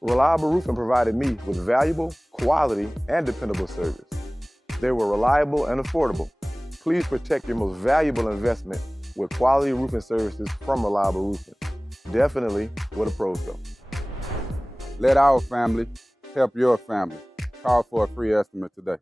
Reliable Roofing provided me with valuable, quality, and dependable service. They were reliable and affordable. Please protect your most valuable investment with quality roofing services from Reliable Roofing. Definitely where the pros go. Let our family help your family. Call for a free estimate today.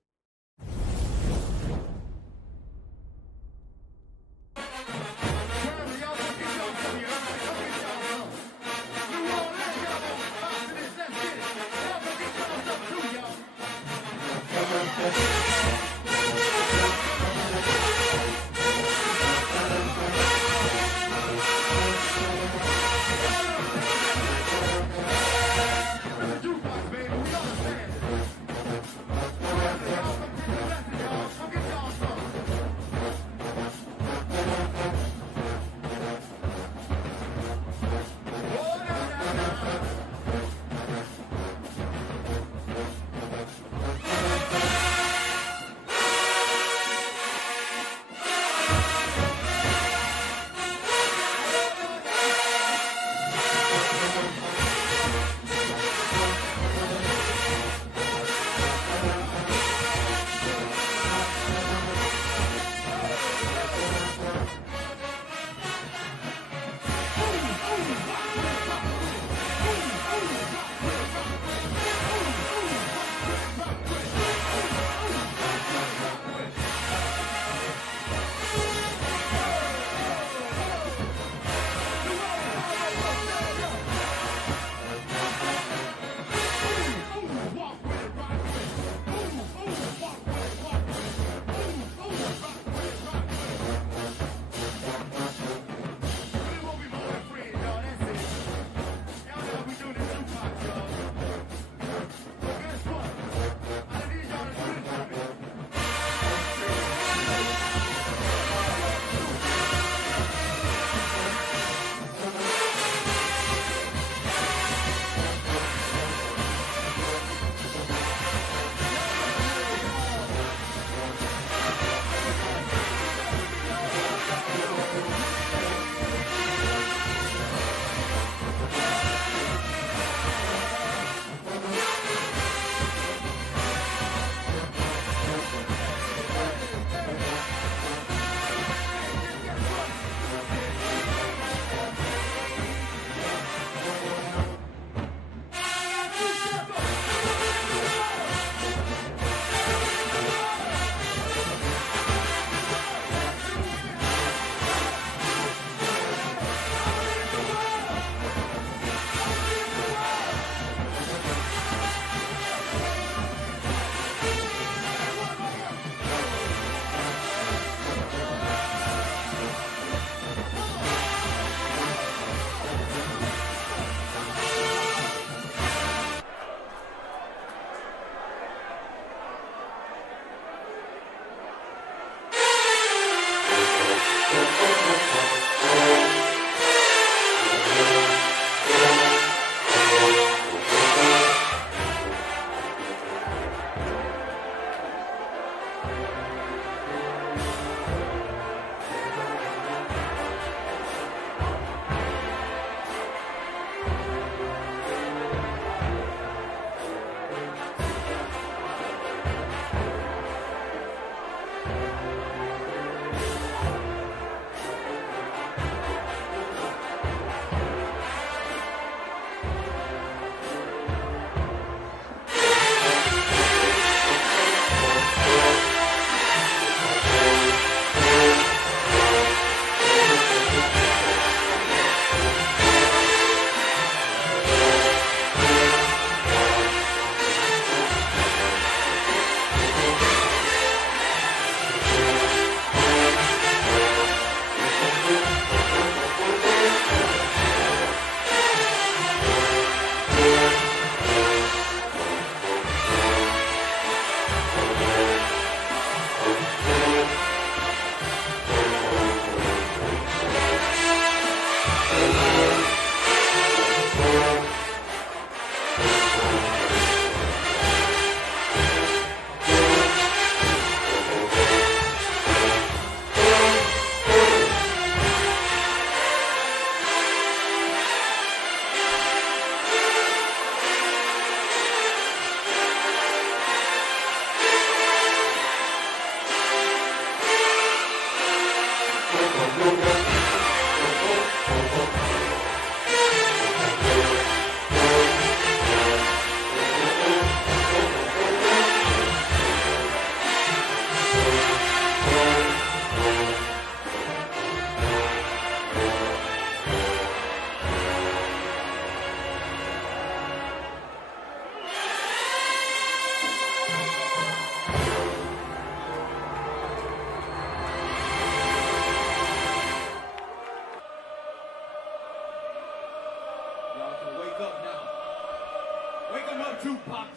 Wake him up too, Pops.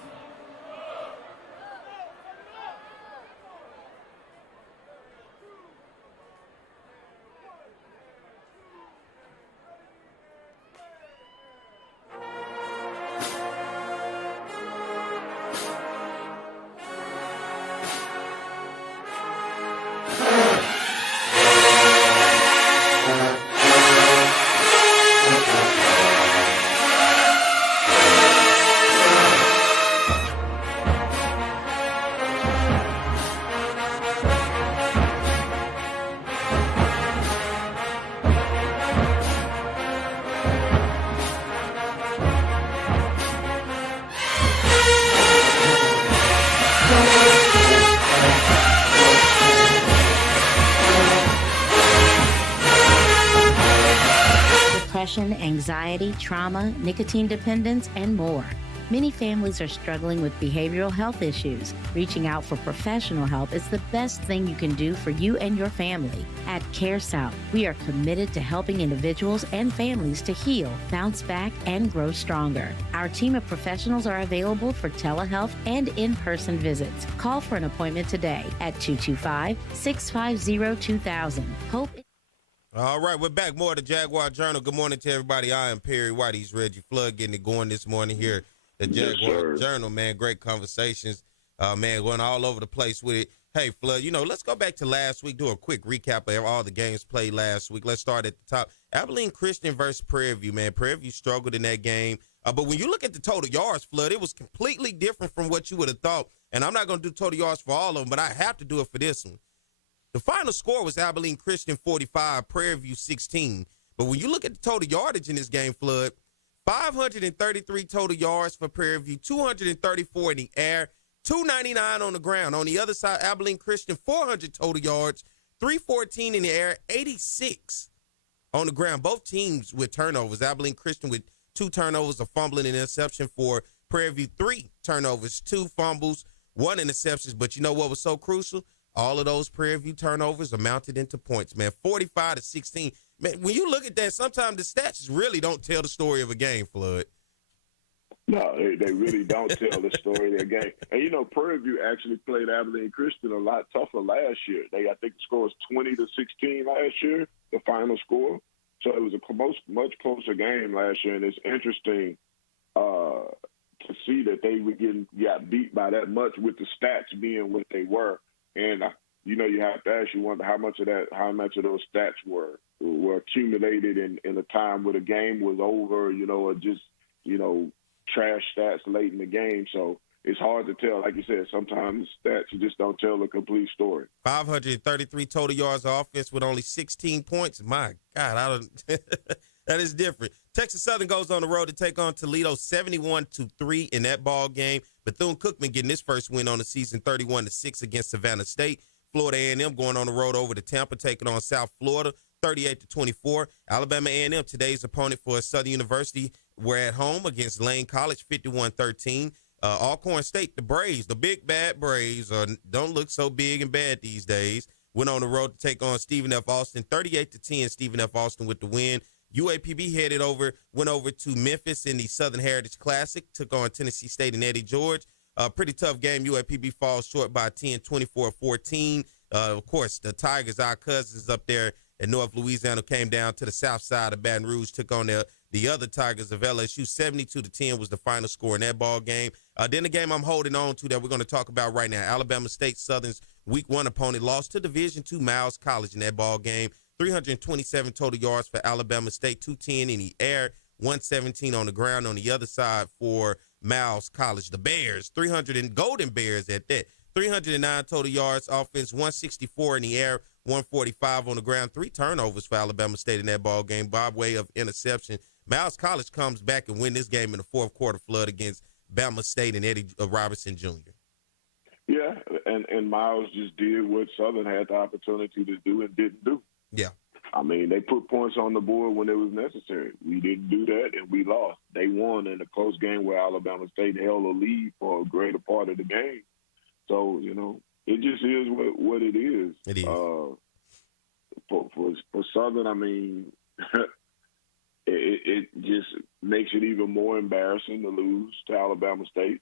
Depression, anxiety, trauma, nicotine dependence, and more. Many families are struggling with behavioral health issues. Reaching out for professional help is the best thing you can do for you and your family. At CareSouth, we are committed to helping individuals and families to heal, bounce back, and grow stronger. Our team of professionals are available for telehealth and in-person visits. Call for an appointment today at 225-650-2000. Hope. All right, we're back. More of the Jaguar Journal. Good morning to everybody. I am Perry White. He's Reggie Flood, getting it going this morning here at the Jaguar Journal, man. Great conversations, man, going all over the place with it. Hey, Flood, let's go back to last week, do a quick recap of all the games played last week. Let's start at the top. Abilene Christian versus Prairie View, man. Prairie View struggled in that game. But when you look at the total yards, Flood, it was completely different from what you would have thought. And I'm not going to do total yards for all of them, but I have to do it for this one. The final score was Abilene Christian 45, Prairie View 16. But when you look at the total yardage in this game, Flood, 533 total yards for Prairie View, 234 in the air, 299 on the ground. On the other side, Abilene Christian, 400 total yards, 314 in the air, 86 on the ground. Both teams with turnovers. Abilene Christian with 2 turnovers, a fumbling and interception. For Prairie View, 3 turnovers, 2 fumbles, 1 interception. But you know what was so crucial? All of those Prairie View turnovers amounted into points, man. 45-16. Man, when you look at that, sometimes the stats really don't tell the story of a game, Flood. No, they really don't tell the story of their game. And, Prairie View actually played Abilene Christian a lot tougher last year. I think the score was 20-16 last year, the final score. So it was a much closer game last year, and it's interesting to see that they got beat by that much with the stats being what they were. And you have to actually wonder how much of those stats were accumulated in a time where the game was over, or just trash stats late in the game. So it's hard to tell. Like you said, sometimes stats just don't tell the complete story. 533 total yards of offense with only 16 points. My God, that is different. Texas Southern goes on the road to take on Toledo 71-3 in that ball game. Bethune-Cookman getting his first win on the season 31-6 against Savannah State. Florida A&M going on the road over to Tampa, taking on South Florida 38-24. Alabama A&M, today's opponent for Southern University, were at home against Lane College 51-13. Alcorn State, the Braves, the big bad Braves, don't look so big and bad these days, went on the road to take on Stephen F. Austin 38-10. Stephen F. Austin with the win. UAPB went over to Memphis in the Southern Heritage Classic, took on Tennessee State and Eddie George. Pretty tough game. UAPB falls short by 10, 24-14. Of course, the Tigers, our cousins up there in North Louisiana, came down to the south side of Baton Rouge, took on the other Tigers of LSU. 72-10 was the final score in that ball game. Then the game I'm holding on to that we're going to talk about right now, Alabama State Southern's Week 1 opponent lost to Division II Miles College in that ball game. 327 total yards for Alabama State, 210 in the air, 117 on the ground. On the other side for Miles College, the Bears, 300 and Golden Bears at that. 309 total yards, offense, 164 in the air, 145 on the ground. 3 turnovers for Alabama State in that ball game by way of interception. Miles College comes back and win this game in the fourth quarter, Flood, against Bama State and Eddie Robertson Jr. Yeah, and Miles just did what Southern had the opportunity to do and didn't do. Yeah. I mean, they put points on the board when it was necessary. We didn't do that, and we lost. They won in a close game where Alabama State held a lead for a greater part of the game. So, it just is what it is. It is. For Southern, I mean, it just makes it even more embarrassing to lose to Alabama State.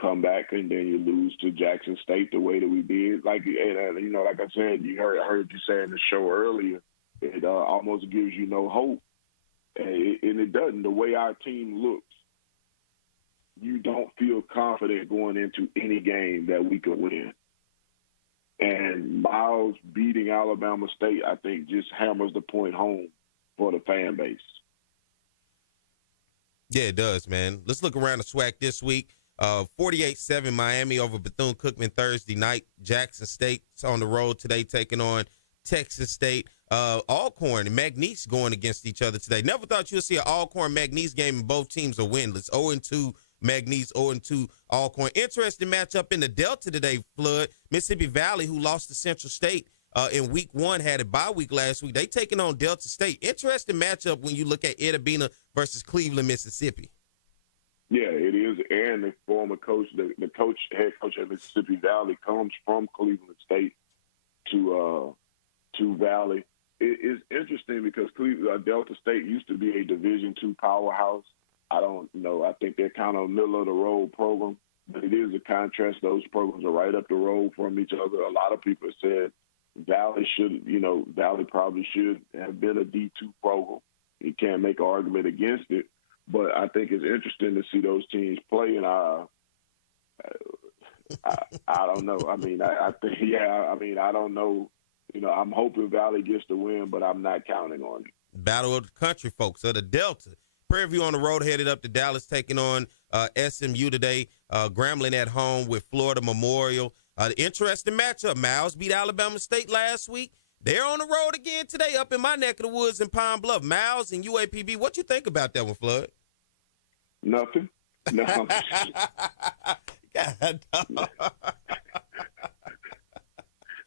Come back and then you lose to Jackson State the way that we did. Like like I said, I heard you say in the show earlier, it almost gives you no hope, and it doesn't. The way our team looks, you don't feel confident going into any game that we could win. And Miles beating Alabama State, I think, just hammers the point home for the fan base. Yeah, it does, man. Let's look around the SWAC this week. 48-7 Miami over Bethune-Cookman Thursday night. Jackson State's on the road today taking on Texas State. Alcorn and McNeese going against each other today. Never thought you'd see an Alcorn-McNeese game and both teams are winless. 0-2 McNeese, 0-2 Alcorn. Interesting matchup in the Delta today, Flood. Mississippi Valley, who lost to Central State in week 1, had a bye week last week. They taking on Delta State. Interesting matchup when you look at Ed Abena versus Cleveland, Mississippi. Yeah, it is. And the former coach, the head coach at Mississippi Valley comes from Cleveland State to Valley. It is interesting because Delta State used to be a Division II powerhouse. I don't know. I think they're kind of a middle-of-the-road program, but it is a contrast. Those programs are right up the road from each other. A lot of people said Valley probably should have been a D2 program. You can't make an argument against it, but I think it's interesting to see those teams play, and I don't know. I mean, I don't know. I'm hoping Valley gets the win, but I'm not counting on it. Battle of the country, folks, of the Delta. Prairie View on the road, headed up to Dallas, taking on SMU today. Grambling at home with Florida Memorial. Interesting matchup. Miles beat Alabama State last week. They're on the road again today up in my neck of the woods in Pine Bluff. Miles and UAPB, what you think about that one, Flood? Nothing. No. God, no.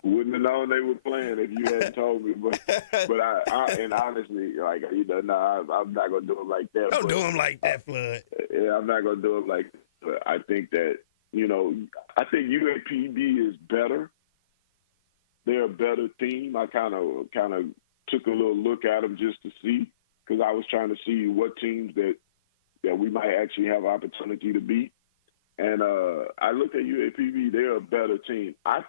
Wouldn't have known they were playing if you hadn't told me. But and honestly, I'm not gonna do them like that. Don't do them like that, Flood. Yeah, I'm not gonna do them like that. But I think that I think UAPB is better. They're a better team. I kind of took a little look at them just to see, because I was trying to see what teams that we might actually have opportunity to beat. And I looked at UAPB. They're a better team. I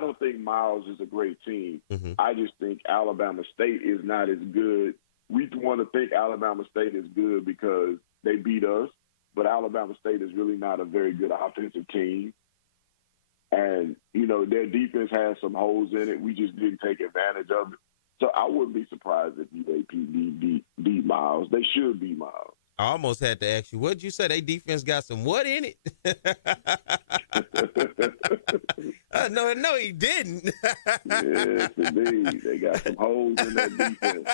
don't think Miles is a great team. Mm-hmm. I just think Alabama State is not as good. We want to think Alabama State is good because they beat us, but Alabama State is really not a very good offensive team. And, their defense has some holes in it. We just didn't take advantage of it. So I wouldn't be surprised if UAPB beat Miles. They should beat Miles. I almost had to ask you, what'd you say? They defense got some what in it? No, he didn't. Yes, indeed. They got some holes in that defense.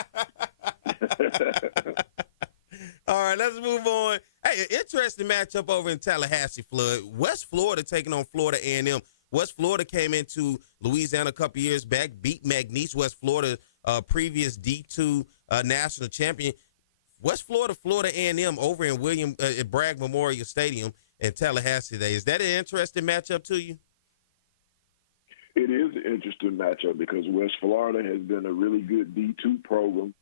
All right, let's move on. Hey, an interesting matchup over in Tallahassee, Flood. West Florida taking on Florida A&M. West Florida came into Louisiana a couple years back, beat McNeese, West Florida, previous D2 national champion. West Florida, Florida A&M over in at Bragg Memorial Stadium in Tallahassee today. Is that an interesting matchup to you? It is an interesting matchup because West Florida has been a really good D2 program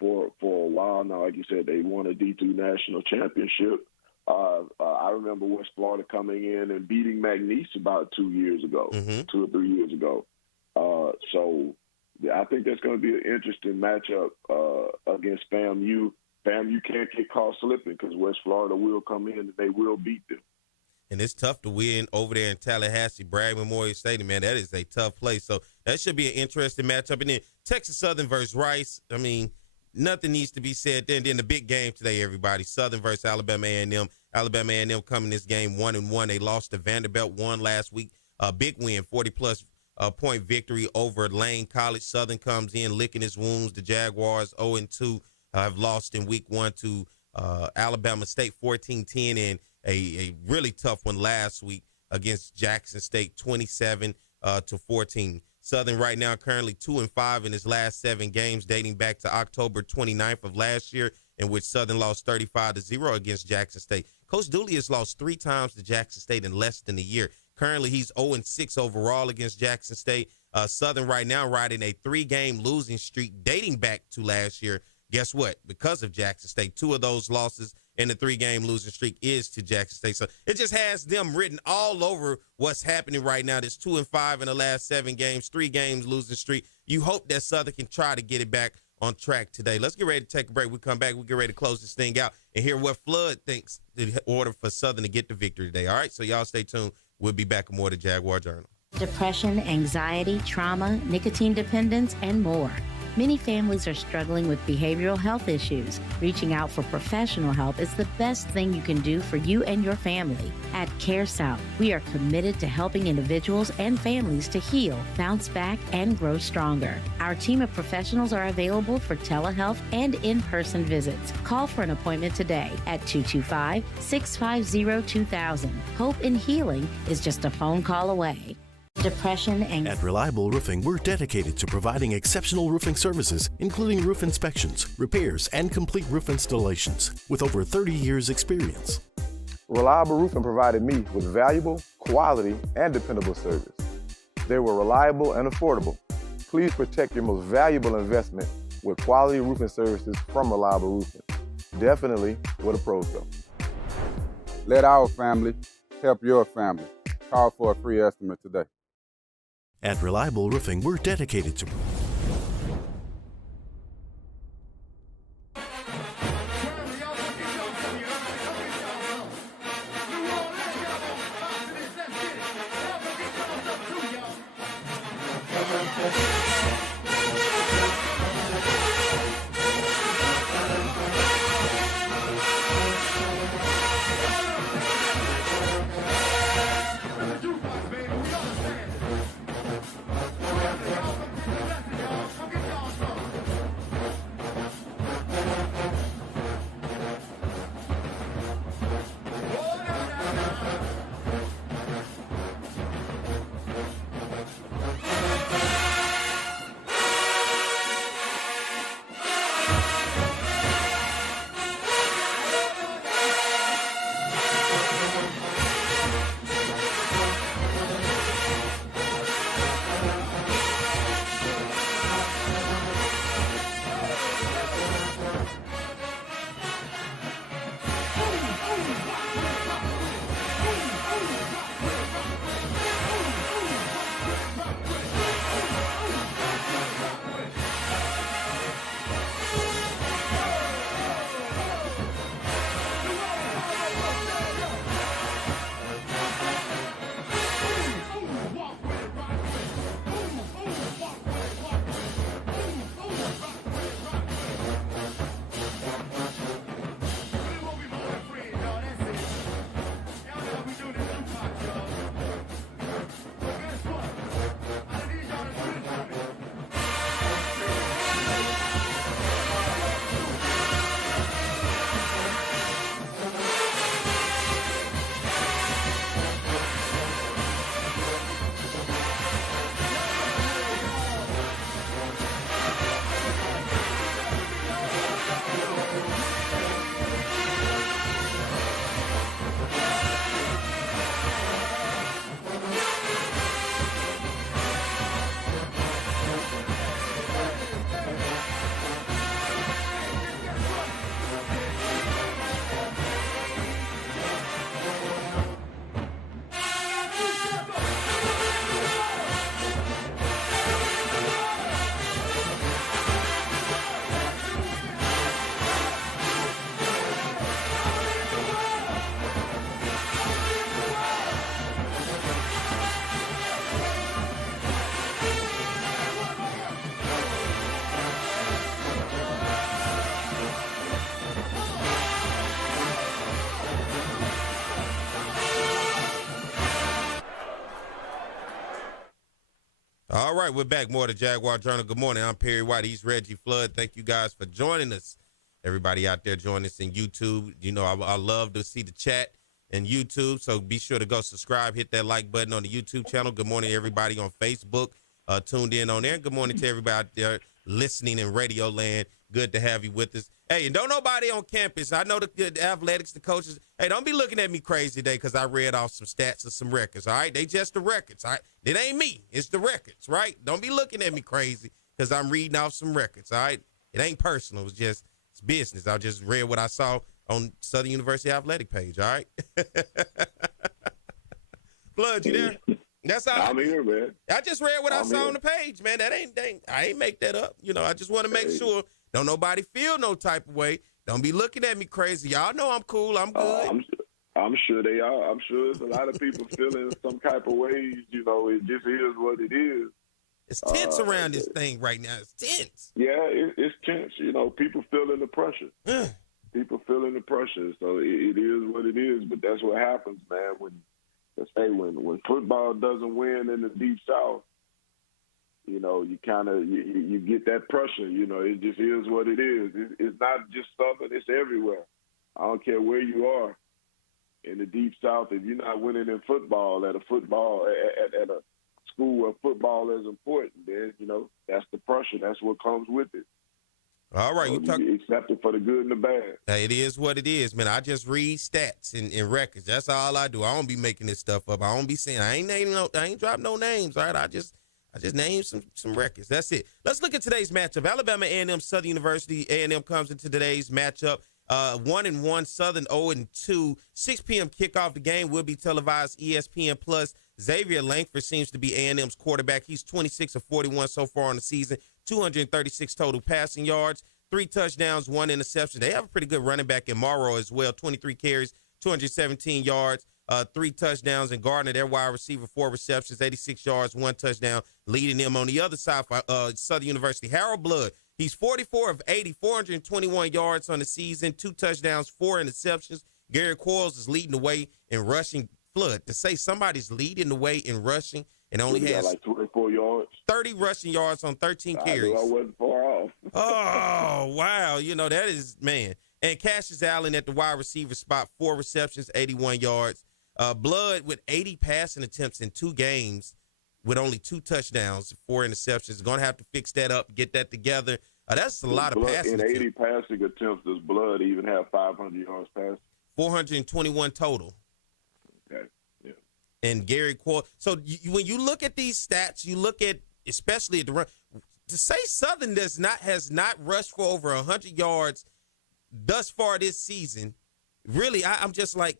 for a while now. Like you said, they won a D2 national championship. I remember West Florida coming in and beating McNeese about 2 years ago, 2 or 3 years ago. So I think that's going to be an interesting matchup against FAMU. FAMU can't get caught slipping because West Florida will come in and they will beat them. And it's tough to win over there in Tallahassee, Bragg Memorial Stadium, man. That is a tough place. So that should be an interesting matchup. And then Texas Southern versus Rice. I mean, nothing needs to be said there. And then the big game today, everybody. Southern versus Alabama A&M. Alabama A&M coming this game 1-1. They lost to Vanderbilt, won last week. A big win, 40-plus point victory over Lane College. Southern comes in licking his wounds. The Jaguars 0-2 have lost in week 1 to Alabama State 14-10, and a really tough one last week against Jackson State 27-14. Southern right now currently 2-5 in his last 7 games, dating back to October 29th of last year, in which Southern lost 35-0 against Jackson State. Coach Dooley has lost 3 times to Jackson State in less than a year. Currently, he's 0-6 overall against Jackson State. Southern right now riding a 3-game losing streak dating back to last year. Guess what? Because of Jackson State, 2 of those losses in the 3-game losing streak is to Jackson State. So it just has them written all over what's happening right now. There's 2-5 in the last 7 games, 3 games losing streak. You hope that Southern can try to get it back on track today. Let's get ready to take a break. We come back, we get ready to close this thing out and hear what Flood thinks in order for Southern to get the victory today. All right, so y'all stay tuned. We'll be back with more of the Jaguar Journal. Depression, anxiety, trauma, nicotine dependence, and more. Many families are struggling with behavioral health issues. Reaching out for professional help is the best thing you can do for you and your family. At Care South, we are committed to helping individuals and families to heal, bounce back, and grow stronger. Our team of professionals are available for telehealth and in-person visits. Call for an appointment today at 225-650-2000. Hope in healing is just a phone call away. Depression, At Reliable Roofing, we're dedicated to providing exceptional roofing services, including roof inspections, repairs, and complete roof installations with over 30 years experience. Reliable Roofing provided me with valuable, quality, and dependable service. They were reliable and affordable. Please protect your most valuable investment with quality roofing services from Reliable Roofing. Definitely where the pros go. Let our family help your family. Call for a free estimate today. At Reliable Roofing, we're dedicated to All right, we're back. More of the Jaguar Journal. Good morning. I'm Perry White. He's Reggie Flood. Thank you guys for joining us. Everybody out there joining us in YouTube. You know, I love to see the chat in YouTube, so be sure to go subscribe, hit that like button on the YouTube channel. Good morning, everybody on Facebook tuned in on there. Good morning to everybody out there listening in Radio Land. Good to have you with us. Hey, and don't nobody on campus, I know the athletics, the coaches, hey, don't be looking at me crazy today because I read off some stats of some records, all right? They just the records, all right? It ain't me. It's the records, right? Don't be looking at me crazy because I'm reading off some records, all right? It ain't personal. It's business. I just read what I saw on Southern University Athletic page, all right? Flood, you there? That's all. I'm here, man. I just read what I saw on the page, man. I ain't make that up. You know, I just want to make sure don't nobody feel no type of way. Don't be looking at me crazy. Y'all know I'm cool. I'm good. I'm sure they are. I'm sure there's a lot of people feeling some type of ways. You know, it just is what it is. It's tense around this thing right now. It's tense. Yeah, it's tense. You know, people feeling the pressure. People feeling the pressure. So it is what it is. But that's what happens, man. When football doesn't win in the Deep South, you know, you kind of you get that pressure. You know, it just is what it is. It's not just Southern; it's everywhere. I don't care where you are in the Deep South. If you're not winning in football at a school where football is important, then you know that's the pressure. That's what comes with it. All right, so you accept it for the good and the bad. It is what it is, man. I just read stats and records. That's all I do. I don't be making this stuff up. I don't be saying I ain't drop no names. All right, I just named some records. That's it. Let's look at today's matchup. Alabama A&M Southern University. A&M comes into today's matchup 1-1 Southern 0-2. 6 p.m. kickoff. The game will be televised ESPN Plus. Xavier Langford seems to be A&M's quarterback. He's 26 of 41 so far on the season. 236 total passing yards, 3 touchdowns, 1 interception. They have a pretty good running back in Morrow as well. 23 carries, 217 yards, 3 touchdowns. And Gardner, their wide receiver, 4 receptions, 86 yards, 1 touchdown, leading them. On the other side for Southern University, Harold Blood. He's 44 of 80, 421 yards on the season, 2 touchdowns, 4 interceptions. Gary Quarles is leading the way in rushing. Flood, to say somebody's leading the way in rushing and only has like 24 yards, 30 rushing yards on 13 carries. I wasn't far off. Oh, wow. You know, that is, man. And Cassius Allen at the wide receiver spot, 4 receptions, 81 yards. Blood with 80 passing attempts in 2 games with only 2 touchdowns, 4 interceptions. Going to have to fix that up, get that together. That's a lot of passing attempts. In 80 passing attempts, does Blood even have 500 yards passing? 421 total. Okay. Yeah. And Gary Quarles. So when you look at these stats, you look at, especially at the run, to say Southern has not rushed for over 100 yards thus far this season, really, I'm just like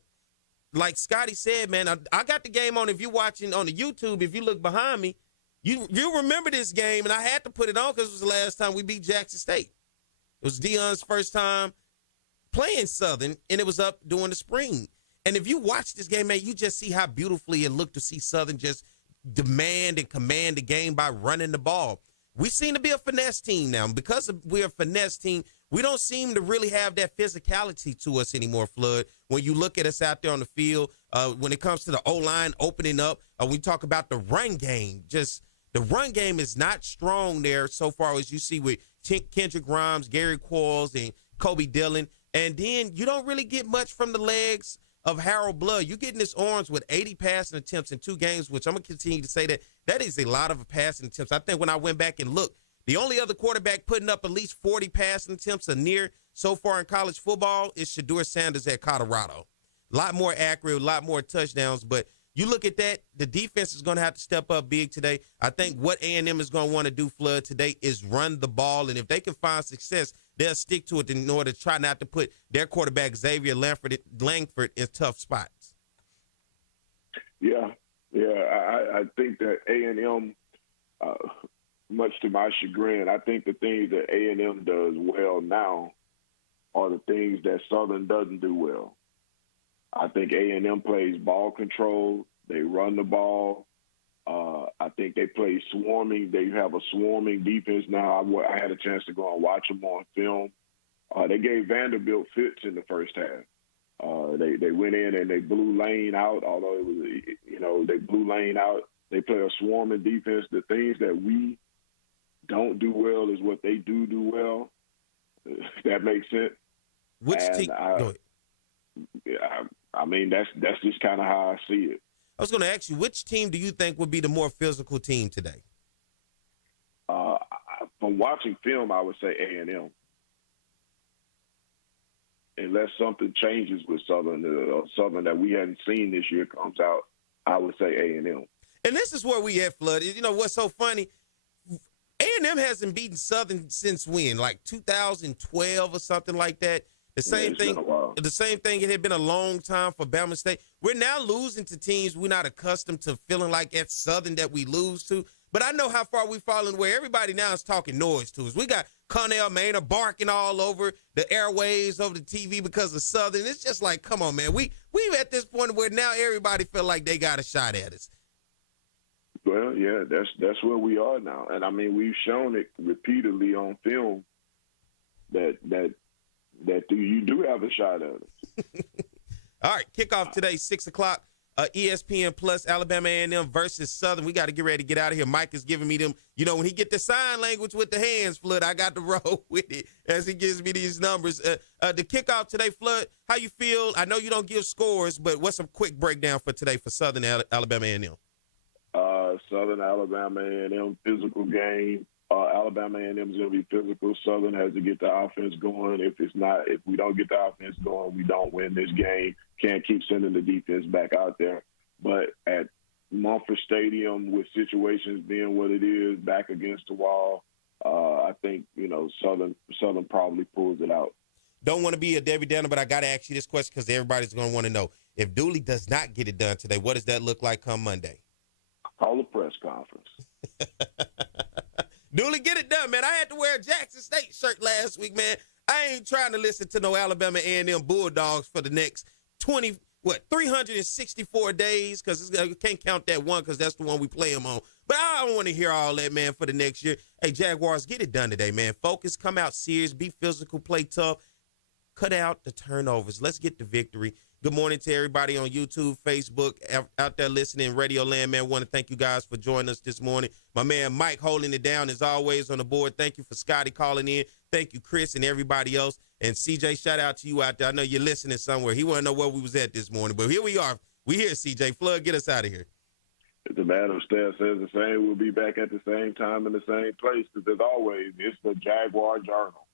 Scotty said, man, I got the game on. If you're watching on the YouTube, if you look behind me, you remember this game, and I had to put it on because it was the last time we beat Jackson State. It was Deion's first time playing Southern, and it was up during the spring. And if you watch this game, man, you just see how beautifully it looked to see Southern just demand and command the game by running the ball. We seem to be a finesse team now. Because we're a finesse team, we don't seem to really have that physicality to us anymore, Flood. When you look at us out there on the field, when it comes to the O-line opening up, we talk about the run game. Just the run game is not strong there so far as you see with Kendrick Grimes, Gary Quarles, and Kobe Dillon. And then you don't really get much from the legs of Harold Blood. You're getting this orange with 80 passing attempts in 2 games, which I'm going to continue to say that is a lot of passing attempts. I think when I went back and looked, the only other quarterback putting up at least 40 passing attempts or near so far in college football is Shedeur Sanders at Colorado. A lot more accurate, a lot more touchdowns, but you look at that, the defense is going to have to step up big today. I think what A&M is going to want to do, Flood, today is run the ball, and if they can find success, they'll stick to it in order to try not to put their quarterback, Xavier Langford, in tough spots. Yeah. I think that A&M, much to my chagrin, I think the things that A&M does well now are the things that Southern doesn't do well. I think A&M plays ball control. They run the ball. I think they play swarming. They have a swarming defense now. I had a chance to go and watch them on film. They gave Vanderbilt fits in the first half. They went in and they blew Lane out, although it was, they blew Lane out. They play a swarming defense. The things that we don't do well is what they do well. If that makes sense. Which team? I mean, that's just kind of how I see it. I was going to ask you, which team do you think would be the more physical team today? From watching film, I would say A&M. unless something changes with Southern, Southern that we hadn't seen this year comes out, I would say A&M. And this is where we at, Flood. You know what's so funny? A&M hasn't beaten Southern since when? Like 2012 or something like that. The same thing. The same thing. It had been a long time for Bama State. We're now losing to teams we're not accustomed to feeling like at Southern that we lose to. But I know how far we've fallen where everybody now is talking noise to us. We got Connell Maynard barking all over the airwaves over the TV because of Southern. It's just like, come on, man. We've at this point where now everybody feel like they got a shot at us. Well, yeah, that's where we are now. And, I mean, we've shown it repeatedly on film that you do have a shot at us. All right, kickoff today, 6 o'clock. ESPN Plus, Alabama A&M versus Southern. We got to get ready to get out of here. Mike is giving me them. You know, when he get the sign language with the hands, Flood, I got to roll with it as he gives me these numbers. The kickoff today, Flood, how you feel? I know you don't give scores, but what's a quick breakdown for today for Southern Alabama A&M? Southern Alabama A&M physical game. Alabama A&M is going to be physical. Southern has to get the offense going. If we don't get the offense going, we don't win this game. Can't keep sending the defense back out there. But at Mumford Stadium, with situations being what it is, back against the wall, I think, you know, Southern probably pulls it out. Don't want to be a Debbie Downer, but I got to ask you this question because everybody's going to want to know. If Dooley does not get it done today, what does that look like come Monday? Call a press conference. Dooley, get it done, man. I had to wear a Jackson State shirt last week, man. I ain't trying to listen to no Alabama A&M Bulldogs for the next 364 days, because you can't count that one because that's the one we play them on. But I don't want to hear all that, man, for the next year. Hey, Jaguars, get it done today, man. Focus, come out serious, be physical, play tough. Cut out the turnovers. Let's get the victory. Good morning to everybody on YouTube, Facebook, out there listening, Radio Land, man. Want to thank you guys for joining us this morning. My man Mike holding it down as always on the board. Thank you for Scotty calling in. Thank you, Chris, and everybody else. And CJ, shout out to you out there. I know you're listening somewhere. He want to know where we was at this morning, but here we are. We here, CJ. Flood, get us out of here. If the man upstairs says the same, we'll be back at the same time in the same place. Because as always, it's the Jaguar Journal.